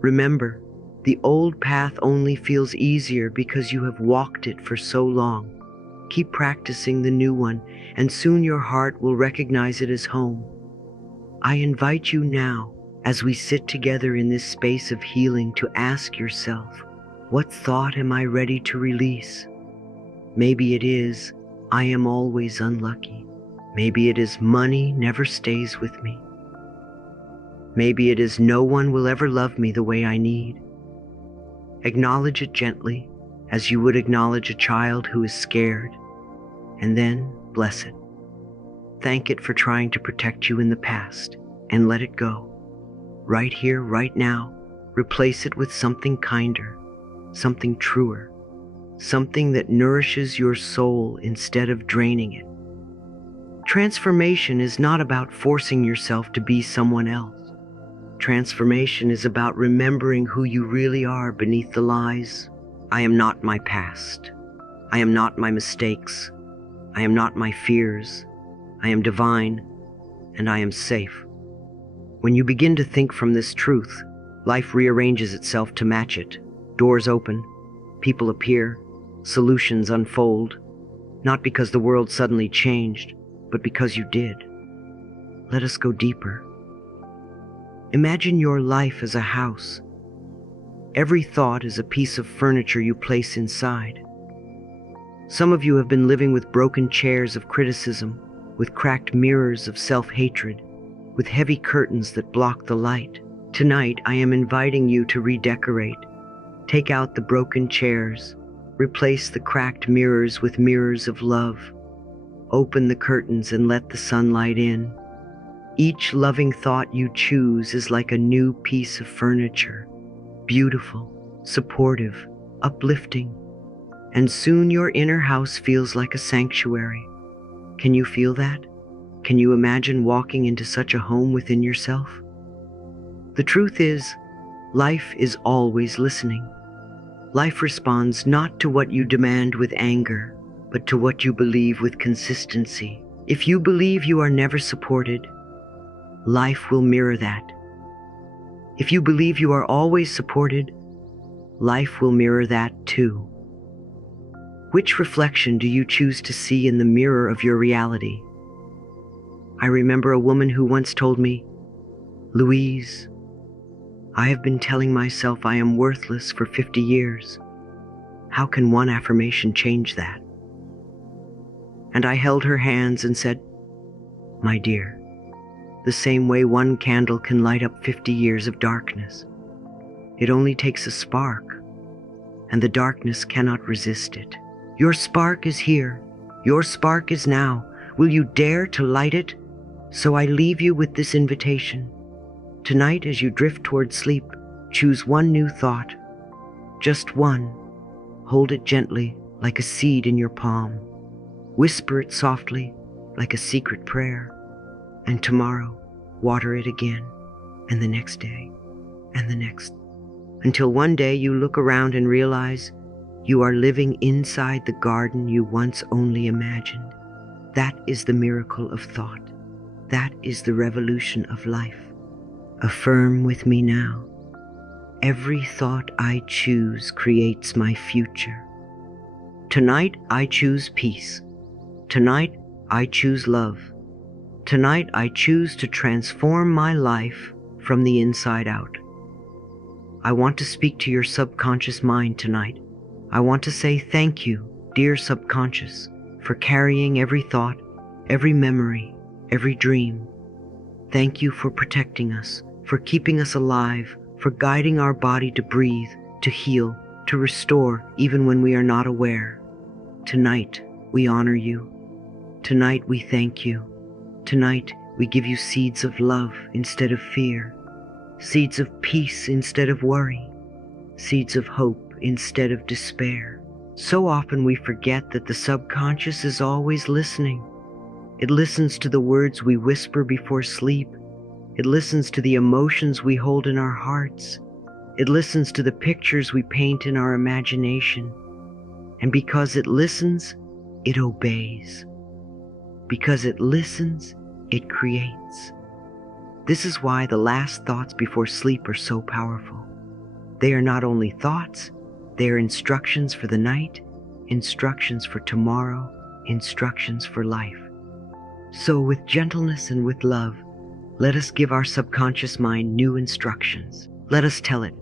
Remember, the old path only feels easier because you have walked it for so long. Keep practicing the new one, and soon your heart will recognize it as home. I invite you now, as we sit together in this space of healing, to ask yourself, what thought am I ready to release? Maybe it is, I am always unlucky. Maybe it is, money never stays with me. Maybe it is, no one will ever love me the way I need. Acknowledge it gently, as you would acknowledge a child who is scared, and then bless it. Thank it for trying to protect you in the past, and let it go. Right here, right now, replace it with something kinder, something truer, something that nourishes your soul instead of draining it. Transformation is not about forcing yourself to be someone else. Transformation is about remembering who you really are beneath the lies. I am not my past. I am not my mistakes. I am not my fears. I am divine, and I am safe. When you begin to think from this truth, life rearranges itself to match it. Doors open, people appear, solutions unfold, not because the world suddenly changed, but because you did. Let us go deeper. Imagine your life as a house. Every thought is a piece of furniture you place inside. Some of you have been living with broken chairs of criticism, with cracked mirrors of self-hatred, with heavy curtains that block the light. Tonight, I am inviting you to redecorate. Take out the broken chairs, replace the cracked mirrors with mirrors of love. Open the curtains and let the sunlight in. Each loving thought you choose is like a new piece of furniture, beautiful, supportive, uplifting, and soon your inner house feels like a sanctuary. Can you feel that? Can you imagine walking into such a home within yourself? The truth is, life is always listening. Life responds not to what you demand with anger, but to what you believe with consistency. If you believe you are never supported, life will mirror that. If you believe you are always supported, life will mirror that too. Which reflection do you choose to see in the mirror of your reality? I remember a woman who once told me, "Louise, I have been telling myself I am worthless for 50 years. How can one affirmation change that?" And I held her hands and said, "My dear, the same way one candle can light up 50 years of darkness. It only takes a spark, and the darkness cannot resist it. Your spark is here. Your spark is now. Will you dare to light it? So I leave you with this invitation. Tonight, as you drift toward sleep, choose one new thought. Just one. Hold it gently, like a seed in your palm. Whisper it softly, like a secret prayer. And tomorrow, water it again, and the next day, and the next, until one day you look around and realize you are living inside the garden you once only imagined. That is the miracle of thought. That is the revolution of life. Affirm with me now. Every thought I choose creates my future. Tonight I choose peace. Tonight I choose love. Tonight I choose to transform my life from the inside out. I want to speak to your subconscious mind tonight. I want to say thank you, dear subconscious, for carrying every thought, every memory, every dream. Thank you for protecting us, for keeping us alive, for guiding our body to breathe, to heal, to restore even when we are not aware. Tonight we honor you. Tonight we thank you. Tonight we give you seeds of love instead of fear, seeds of peace instead of worry, seeds of hope instead of despair. So often we forget that the subconscious is always listening. It listens to the words we whisper before sleep. It listens to the emotions we hold in our hearts. It listens to the pictures we paint in our imagination. And because it listens, it obeys. Because it listens, it creates. This is why the last thoughts before sleep are so powerful. They are not only thoughts, they are instructions for the night, instructions for tomorrow, instructions for life. So with gentleness and with love, let us give our subconscious mind new instructions. Let us tell it,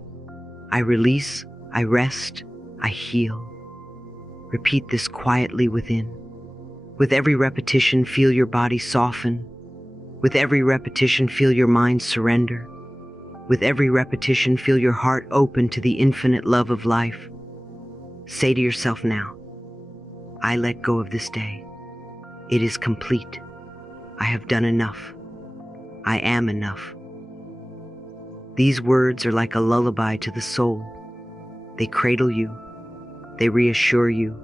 I release, I rest, I heal. Repeat this quietly within. With every repetition, feel your body soften. With every repetition, feel your mind surrender. With every repetition, feel your heart open to the infinite love of life. Say to yourself now, I let go of this day. It is complete. I have done enough. I am enough. These words are like a lullaby to the soul. They cradle you. They reassure you.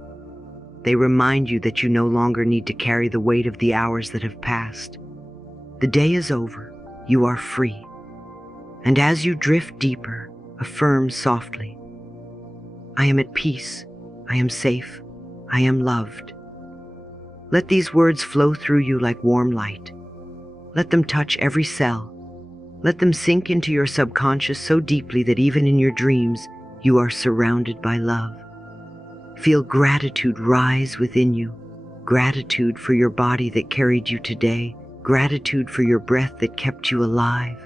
They remind you that you no longer need to carry the weight of the hours that have passed. The day is over. You are free. And as you drift deeper, affirm softly, I am at peace. I am safe. I am loved. Let these words flow through you like warm light. Let them touch every cell. Let them sink into your subconscious so deeply that even in your dreams, you are surrounded by love. Feel gratitude rise within you. Gratitude for your body that carried you today. Gratitude for your breath that kept you alive.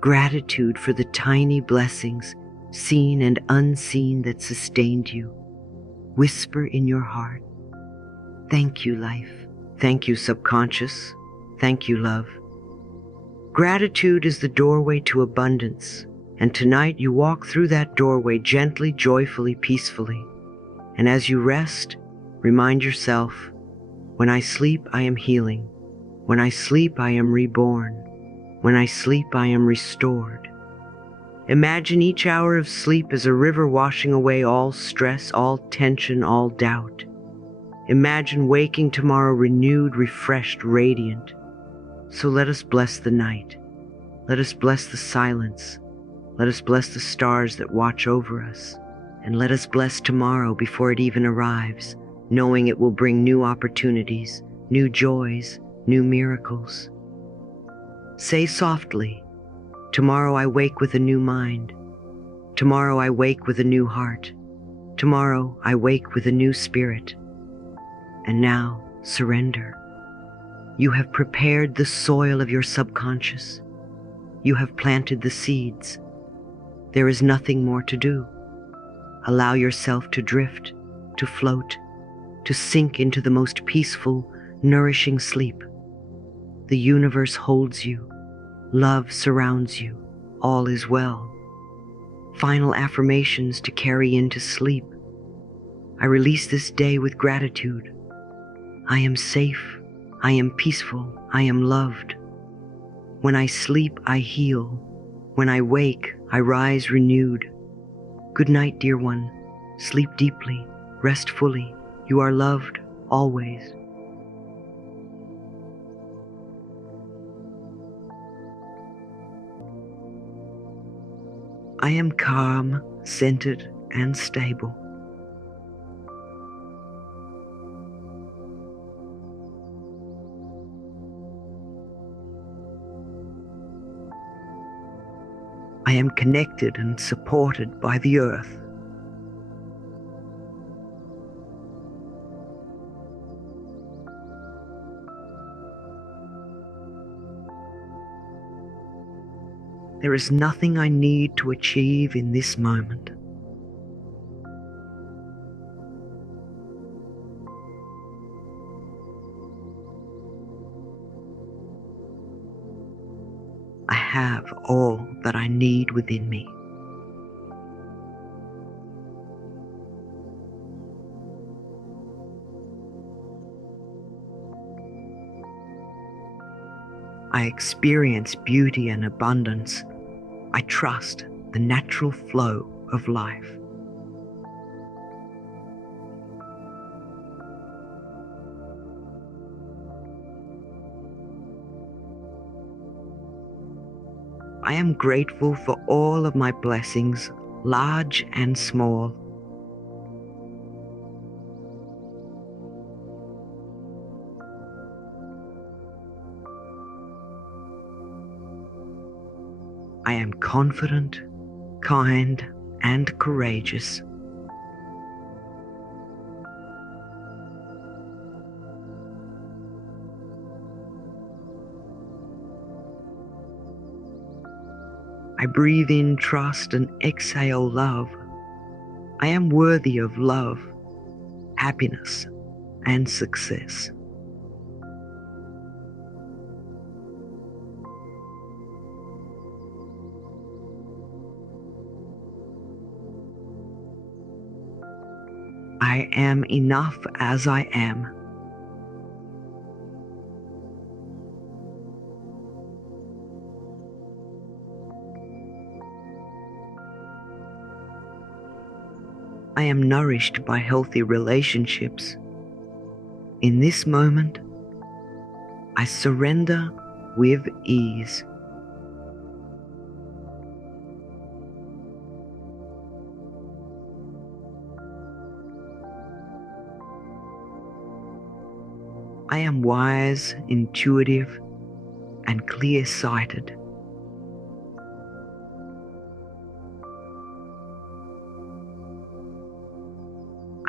Gratitude for the tiny blessings, seen and unseen, that sustained you. Whisper in your heart, thank you, life. Thank you, subconscious. Thank you, love. Gratitude is the doorway to abundance, and tonight you walk through that doorway gently, joyfully, peacefully. And as you rest, remind yourself, when I sleep, I am healing. When I sleep, I am reborn. When I sleep, I am restored. Imagine each hour of sleep as a river washing away all stress, all tension, all doubt. Imagine waking tomorrow renewed, refreshed, radiant. So let us bless the night. Let us bless the silence. Let us bless the stars that watch over us. And let us bless tomorrow before it even arrives, knowing it will bring new opportunities, new joys, new miracles. Say softly, tomorrow I wake with a new mind. Tomorrow I wake with a new heart. Tomorrow I wake with a new spirit. And now, surrender. You have prepared the soil of your subconscious. You have planted the seeds. There is nothing more to do. Allow yourself to drift, to float, to sink into the most peaceful, nourishing sleep. The universe holds you. Love surrounds you. All is well. Final affirmations to carry into sleep. I release this day with gratitude. I am safe. I am peaceful. I am loved. When I sleep, I heal. When I wake, I rise renewed. Good night, dear one. Sleep deeply. Rest fully. You are loved always. I am calm, centered, and stable. I am connected and supported by the earth. There is nothing I need to achieve in this moment. I have all that I need within me. I experience beauty and abundance. I trust the natural flow of life. I am grateful for all of my blessings, large and small. I am confident, kind, and courageous. I breathe in trust and exhale love. I am worthy of love, happiness, and success. I am enough as I am. I am nourished by healthy relationships. In this moment, I surrender with ease. I am wise, intuitive, and clear-sighted.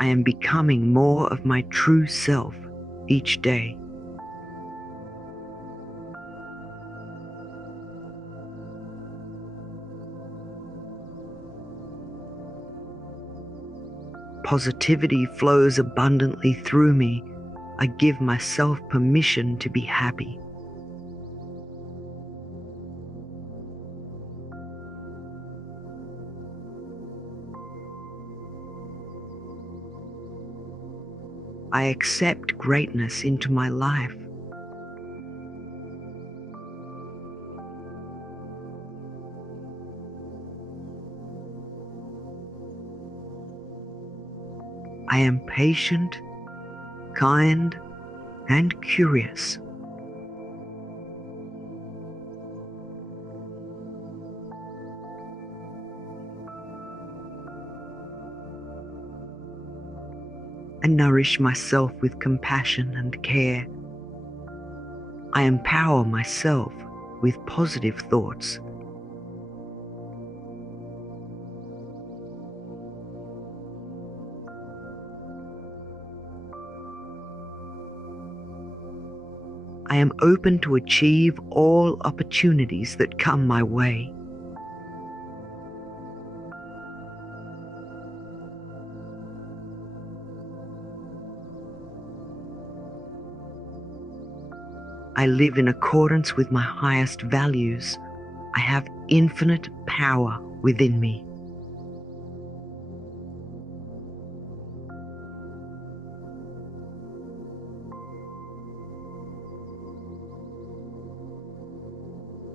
I am becoming more of my true self each day. Positivity flows abundantly through me. I give myself permission to be happy. I accept greatness into my life. I am patient, kind, and curious. I nourish myself with compassion and care. I empower myself with positive thoughts. I am open to achieve all opportunities that come my way. I live in accordance with my highest values. I have infinite power within me.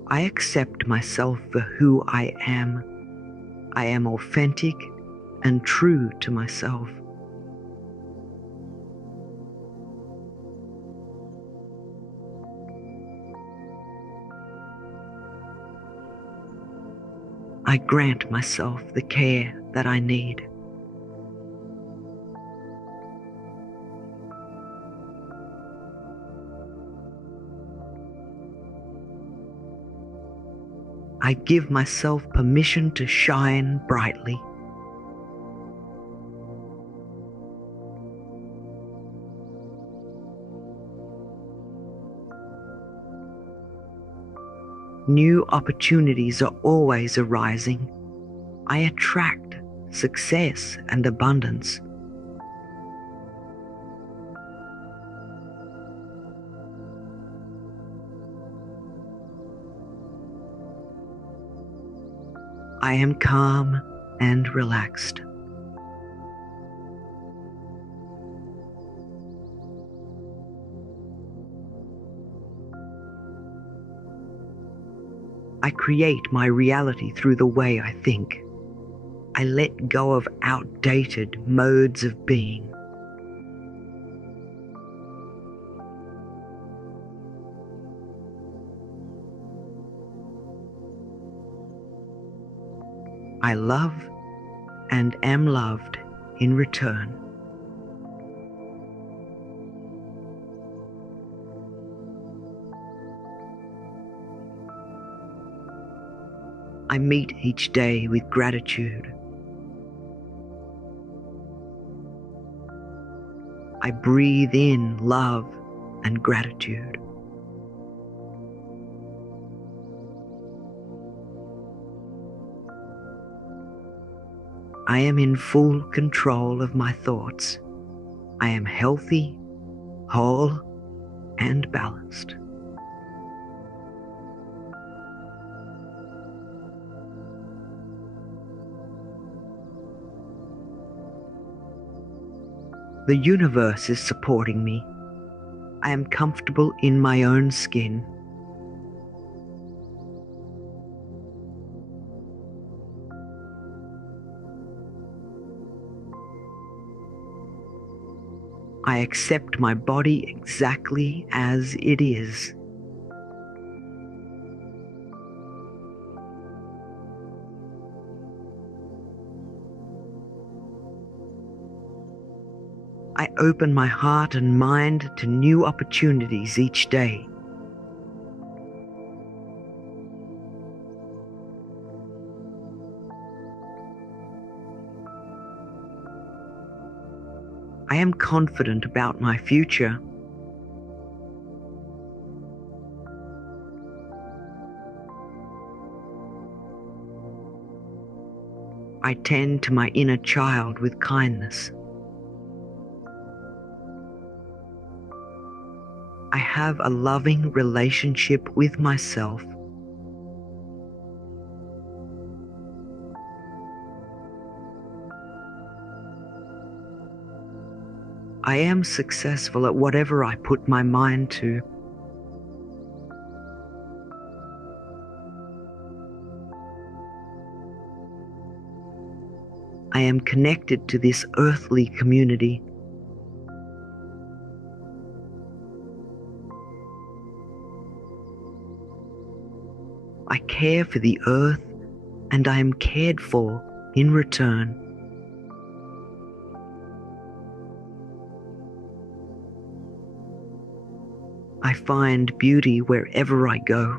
I accept myself for who I am. I am authentic and true to myself. I grant myself the care that I need. I give myself permission to shine brightly. New opportunities are always arising. I attract success and abundance. I am calm and relaxed. I create my reality through the way I think. I let go of outdated modes of being. I love and am loved in return. I meet each day with gratitude. I breathe in love and gratitude. I am in full control of my thoughts. I am healthy, whole, and balanced. The universe is supporting me. I am comfortable in my own skin. I accept my body exactly as it is. I open my heart and mind to new opportunities each day. I am confident about my future. I tend to my inner child with kindness. I have a loving relationship with myself. I am successful at whatever I put my mind to. I am connected to this earthly community. I care for the earth, and I am cared for in return. I find beauty wherever I go.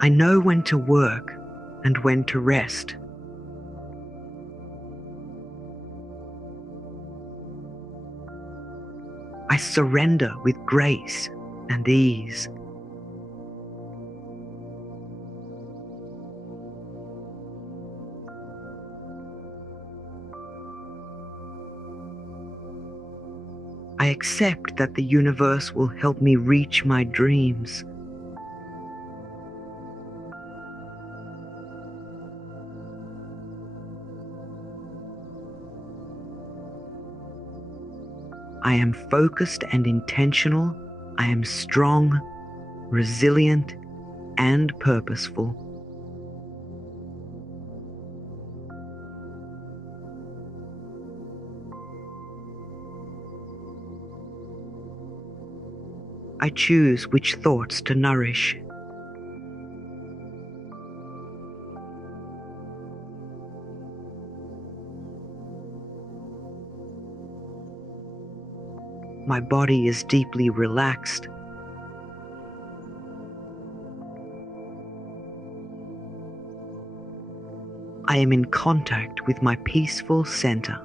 I know when to work and when to rest. I surrender with grace and ease. I accept that the universe will help me reach my dreams. I am focused and intentional. I am strong, resilient, and purposeful. I choose which thoughts to nourish. My body is deeply relaxed. I am in contact with my peaceful center.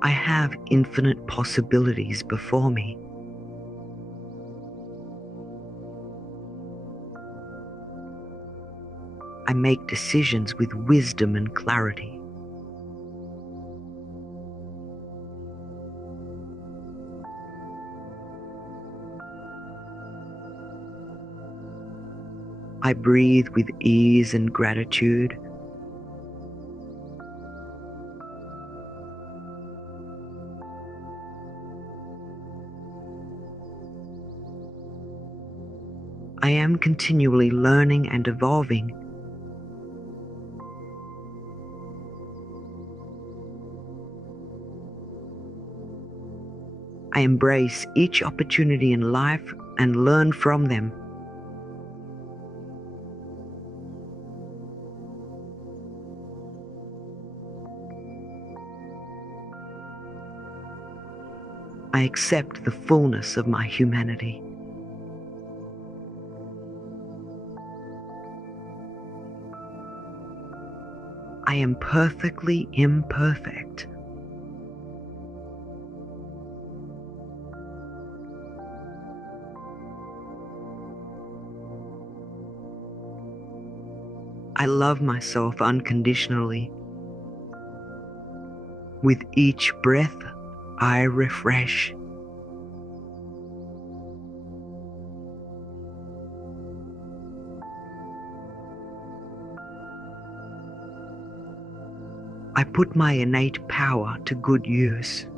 I have infinite possibilities before me. I make decisions with wisdom and clarity. I breathe with ease and gratitude. I am continually learning and evolving. I embrace each opportunity in life and learn from them. I accept the fullness of my humanity. I am perfectly imperfect. I love myself unconditionally. With each breath, I refresh. I put my innate power to good use.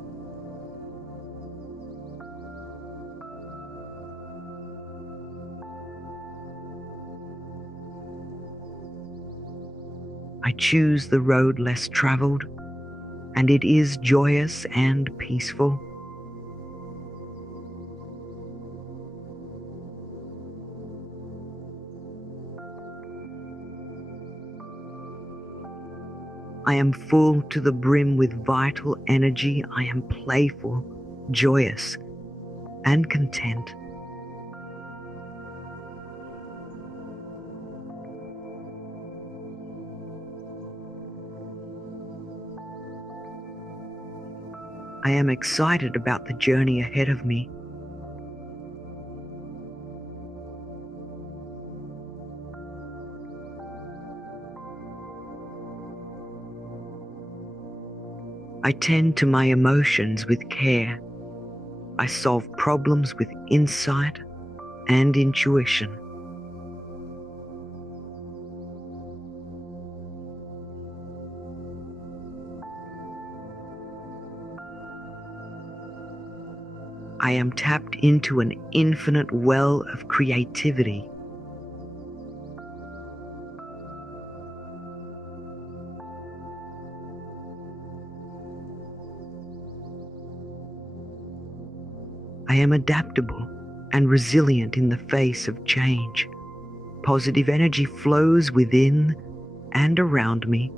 I choose the road less traveled, and it is joyous and peaceful. I am full to the brim with vital energy. I am playful, joyous, and content. I am excited about the journey ahead of me. I tend to my emotions with care. I solve problems with insight and intuition. I am tapped into an infinite well of creativity. I am adaptable and resilient in the face of change. Positive energy flows within and around me.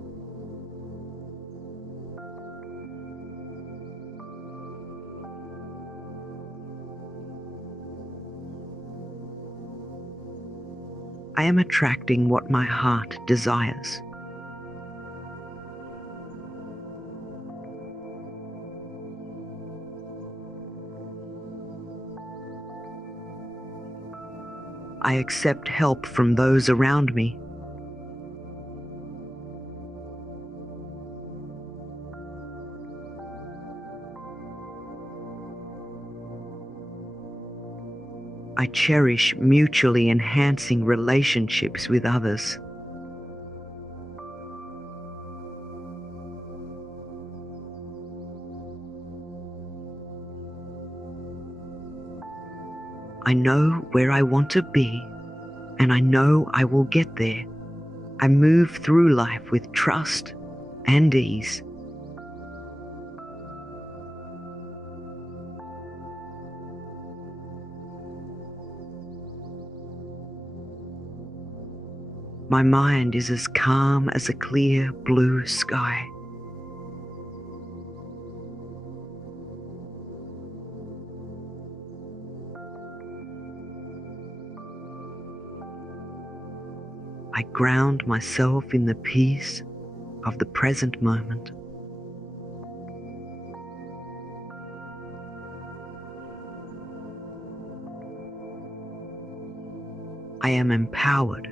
I am attracting what my heart desires. I accept help from those around me. I cherish mutually enhancing relationships with others. I know where I want to be, and I know I will get there. I move through life with trust and ease. My mind is as calm as a clear blue sky. I ground myself in the peace of the present moment. I am empowered,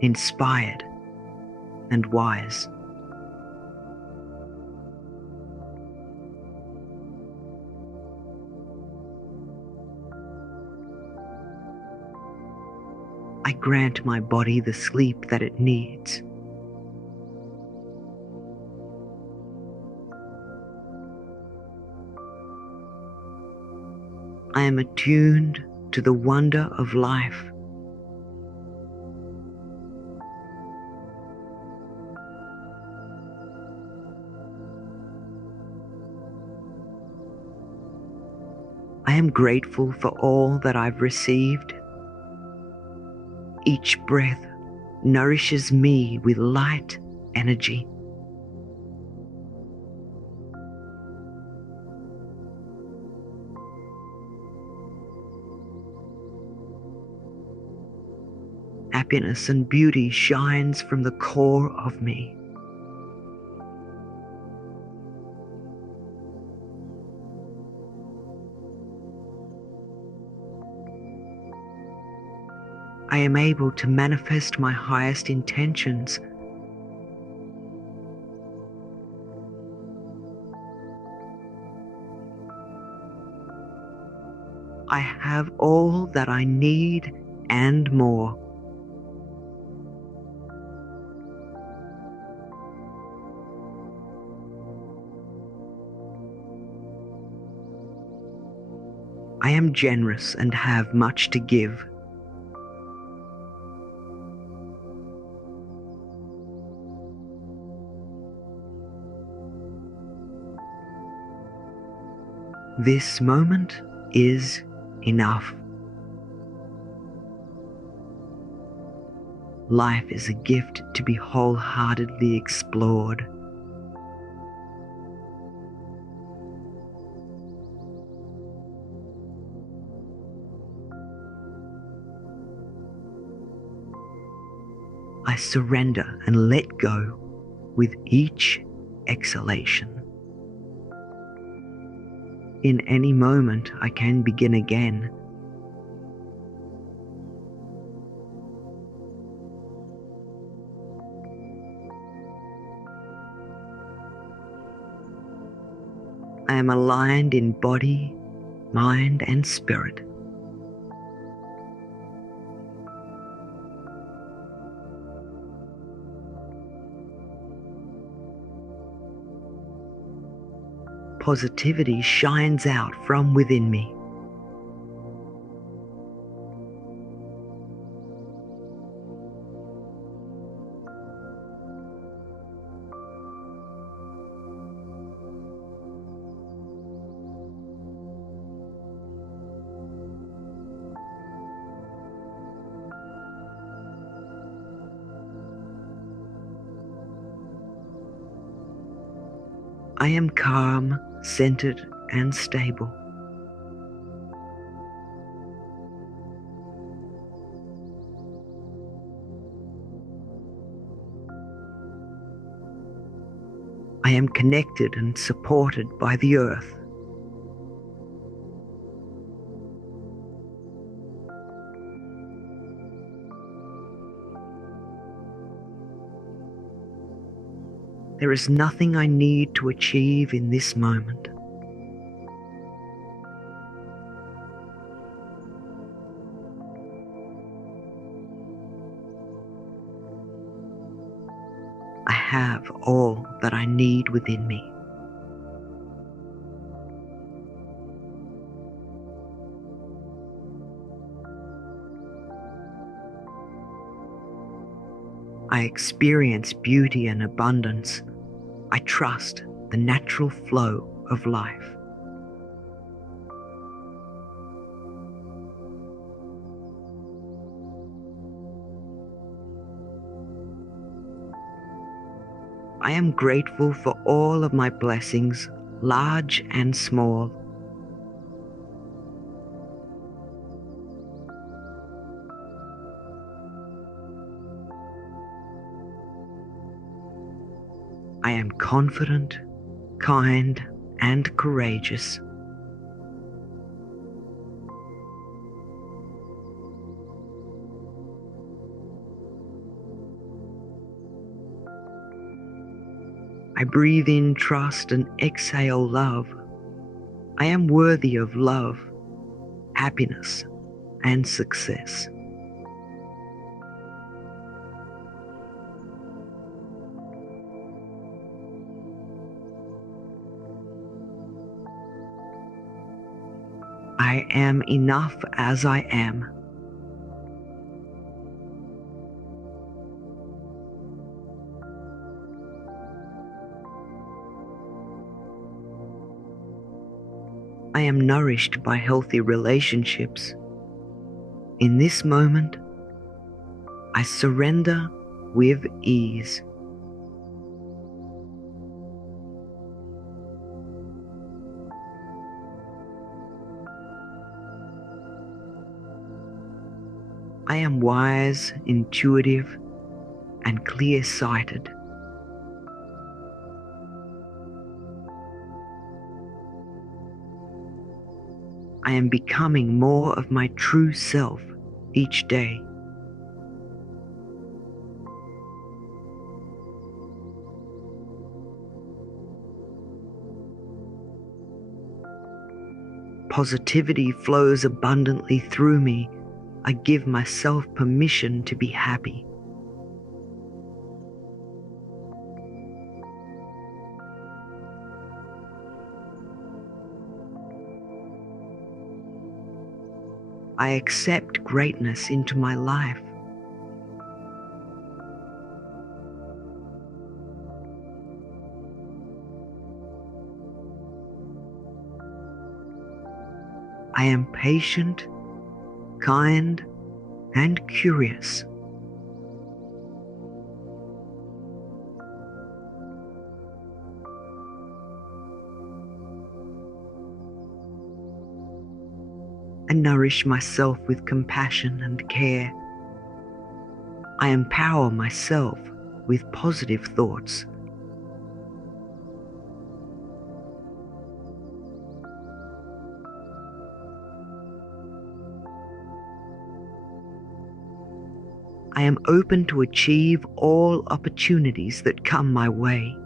inspired, and wise. I grant my body the sleep that it needs. I am attuned to the wonder of life. I am grateful for all that I've received. Each breath nourishes me with light energy. Happiness and beauty shines from the core of me. I am able to manifest my highest intentions. I have all that I need and more. I am generous and have much to give. This moment is enough. Life is a gift to be wholeheartedly explored. I surrender and let go with each exhalation. In any moment, I can begin again. I am aligned in body, mind, and spirit. Positivity shines out from within me. I am calm, centered, and stable. I am connected and supported by the earth. There is nothing I need to achieve in this moment. I have all that I need within me. I experience beauty and abundance. I trust the natural flow of life. I am grateful for all of my blessings, large and small. I am confident, kind, and courageous. I breathe in trust and exhale love. I am worthy of love, happiness, and success. I am enough as I am. I am nourished by healthy relationships. In this moment, I surrender with ease. I am wise, intuitive, and clear-sighted. I am becoming more of my true self each day. Positivity flows abundantly through me. I give myself permission to be happy. I accept greatness into my life. I am patient, kind, and curious. I nourish myself with compassion and care. I empower myself with positive thoughts. I am open to achieve all opportunities that come my way.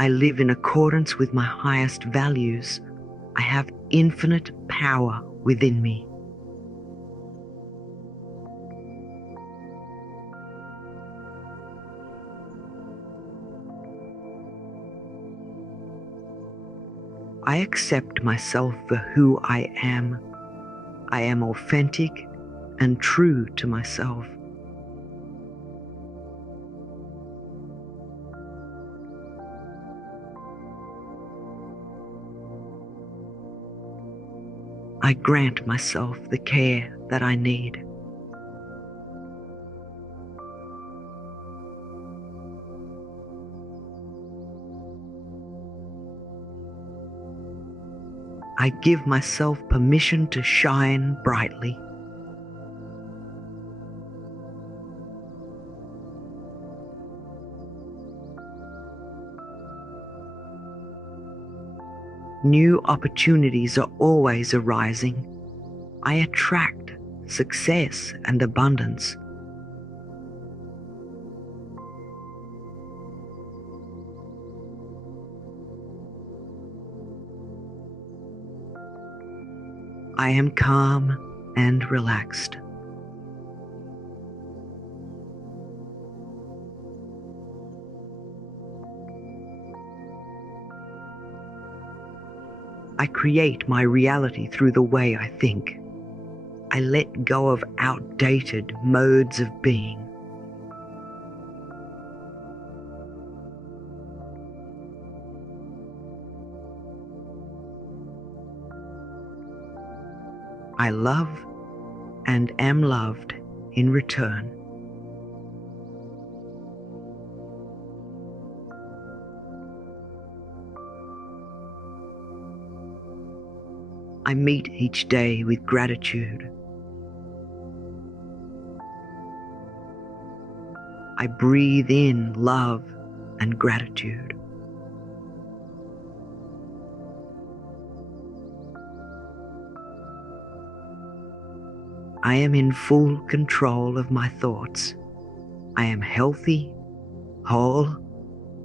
I live in accordance with my highest values. I have infinite power within me. I accept myself for who I am. I am authentic and true to myself. I grant myself the care that I need. I give myself permission to shine brightly. New opportunities are always arising. I attract success and abundance. I am calm and relaxed. I create my reality through the way I think. I let go of outdated modes of being. I love and am loved in return. I meet each day with gratitude. I breathe in love and gratitude. I am in full control of my thoughts. I am healthy, whole,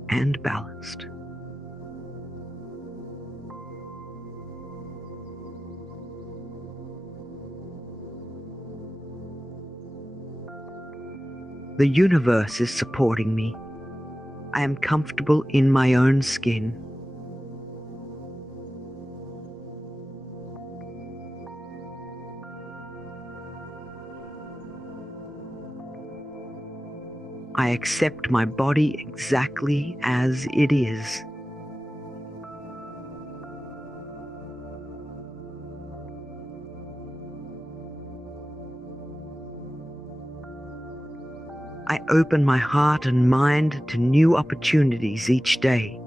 and balanced. The universe is supporting me. I am comfortable in my own skin. I accept my body exactly as it is. I open my heart and mind to new opportunities each day.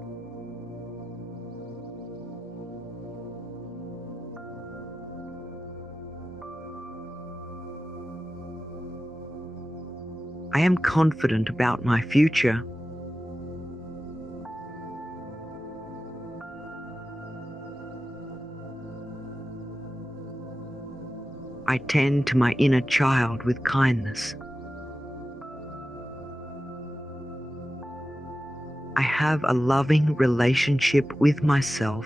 I am confident about my future. I tend to my inner child with kindness. I have a loving relationship with myself.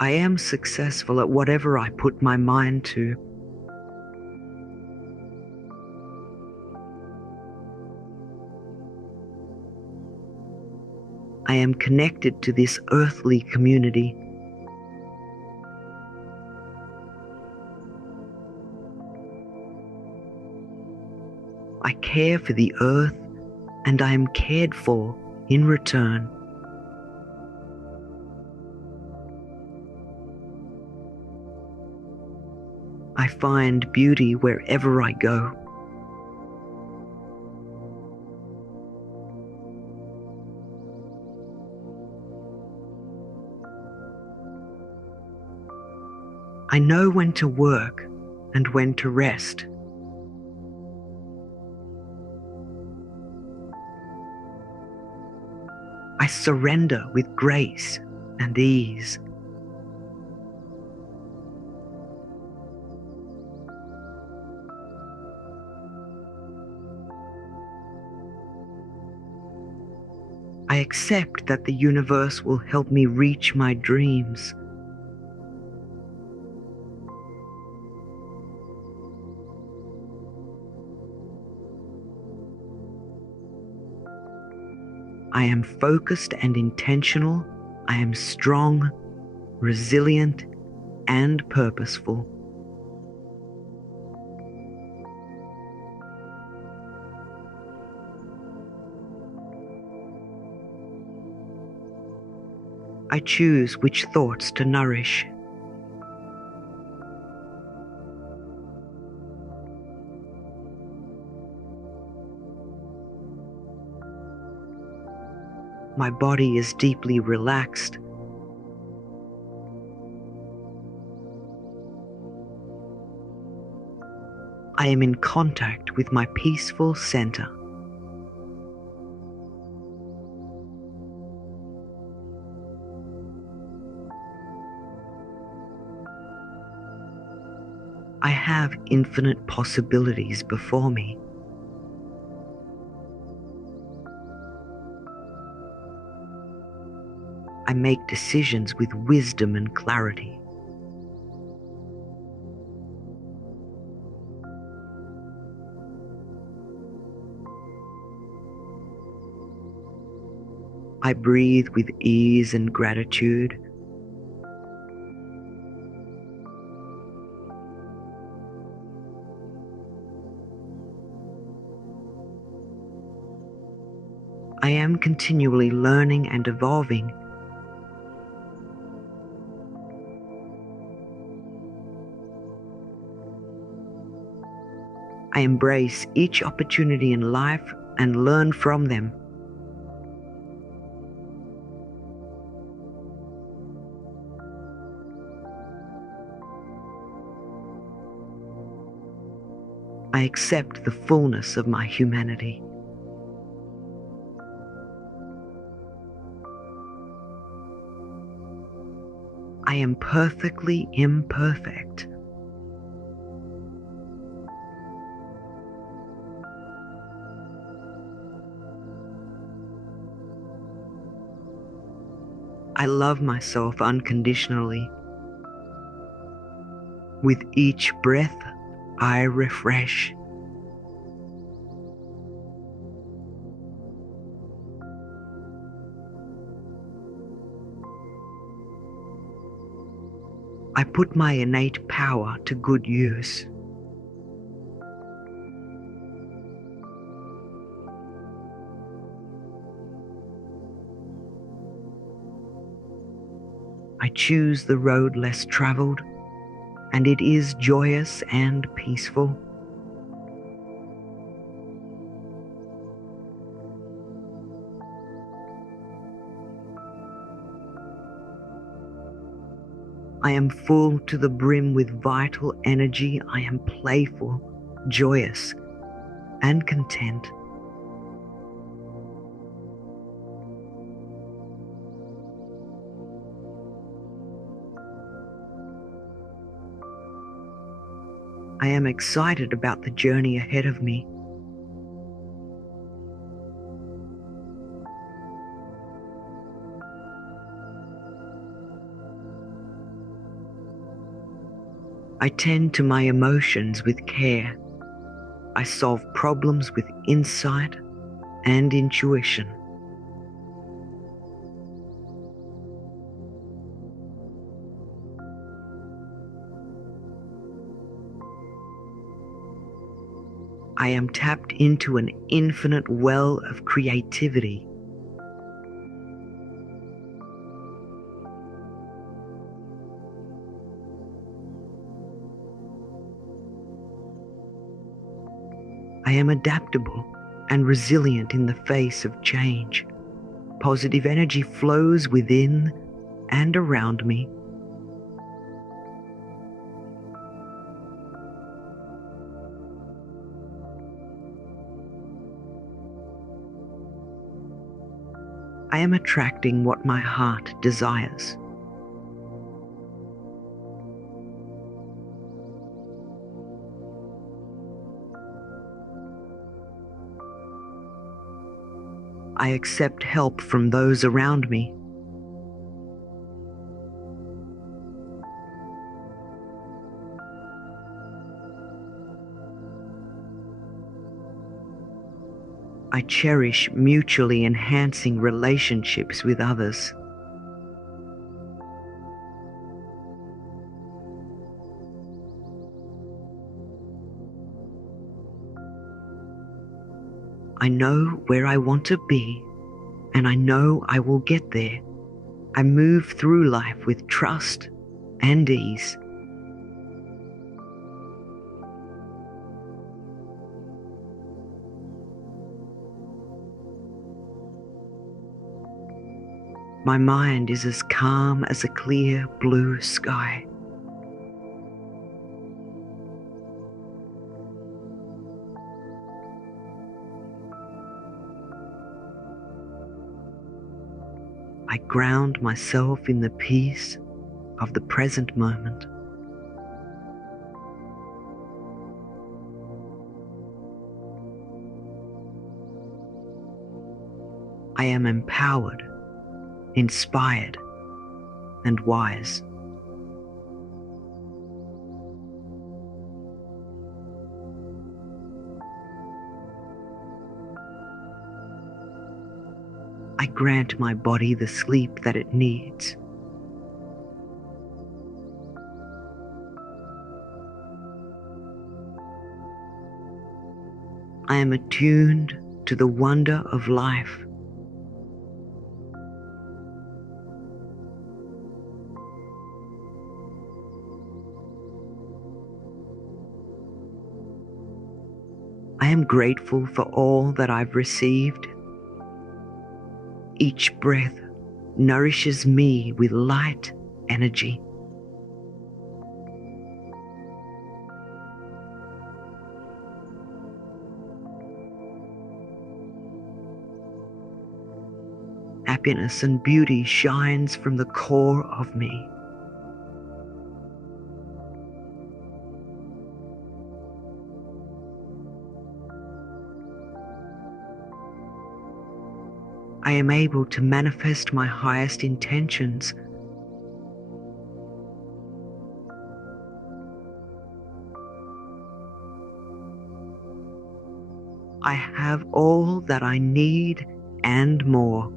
I am successful at whatever I put my mind to. I am connected to this earthly community. I care for the earth, and I am cared for in return. I find beauty wherever I go. I know when to work and when to rest. I surrender with grace and ease. I accept that the universe will help me reach my dreams. I am focused and intentional. I am strong, resilient, and purposeful. I choose which thoughts to nourish. My body is deeply relaxed. I am in contact with my peaceful center. I have infinite possibilities before me. I make decisions with wisdom and clarity. I breathe with ease and gratitude. I am continually learning and evolving. I embrace each opportunity in life and learn from them. I accept the fullness of my humanity. I am perfectly imperfect. I love myself unconditionally. With each breath, I refresh. I put my innate power to good use. I choose the road less traveled, and it is joyous and peaceful. I am full to the brim with vital energy. I am playful, joyous, and content. I am excited about the journey ahead of me. I tend to my emotions with care. I solve problems with insight and intuition. I am tapped into an infinite well of creativity. I am adaptable and resilient in the face of change. Positive energy flows within and around me. I am attracting what my heart desires. I accept help from those around me. I cherish mutually enhancing relationships with others. I know where I want to be, and I know I will get there. I move through life with trust and ease. My mind is as calm as a clear blue sky. I ground myself in the peace of the present moment. I am empowered, inspired, and wise. I grant my body the sleep that it needs. I am attuned to the wonder of life. I am grateful for all that I've received. Each breath nourishes me with light energy. Happiness and beauty shines from the core of me. I am able to manifest my highest intentions. I have all that I need and more.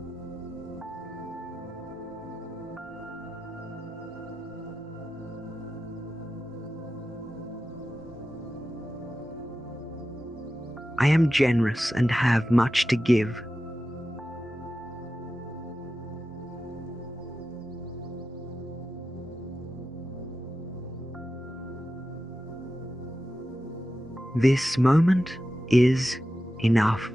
I am generous and have much to give. This moment is enough.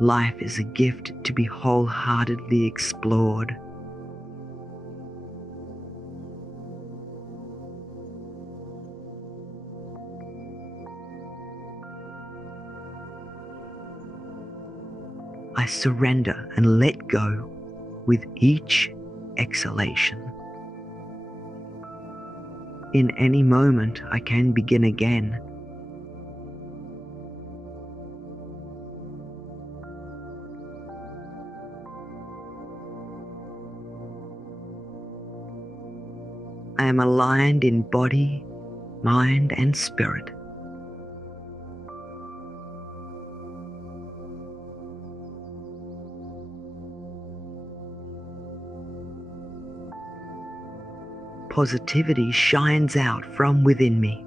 Life is a gift to be wholeheartedly explored. I surrender and let go with each exhalation. In any moment, I can begin again. I am aligned in body, mind, and spirit. Positivity shines out from within me.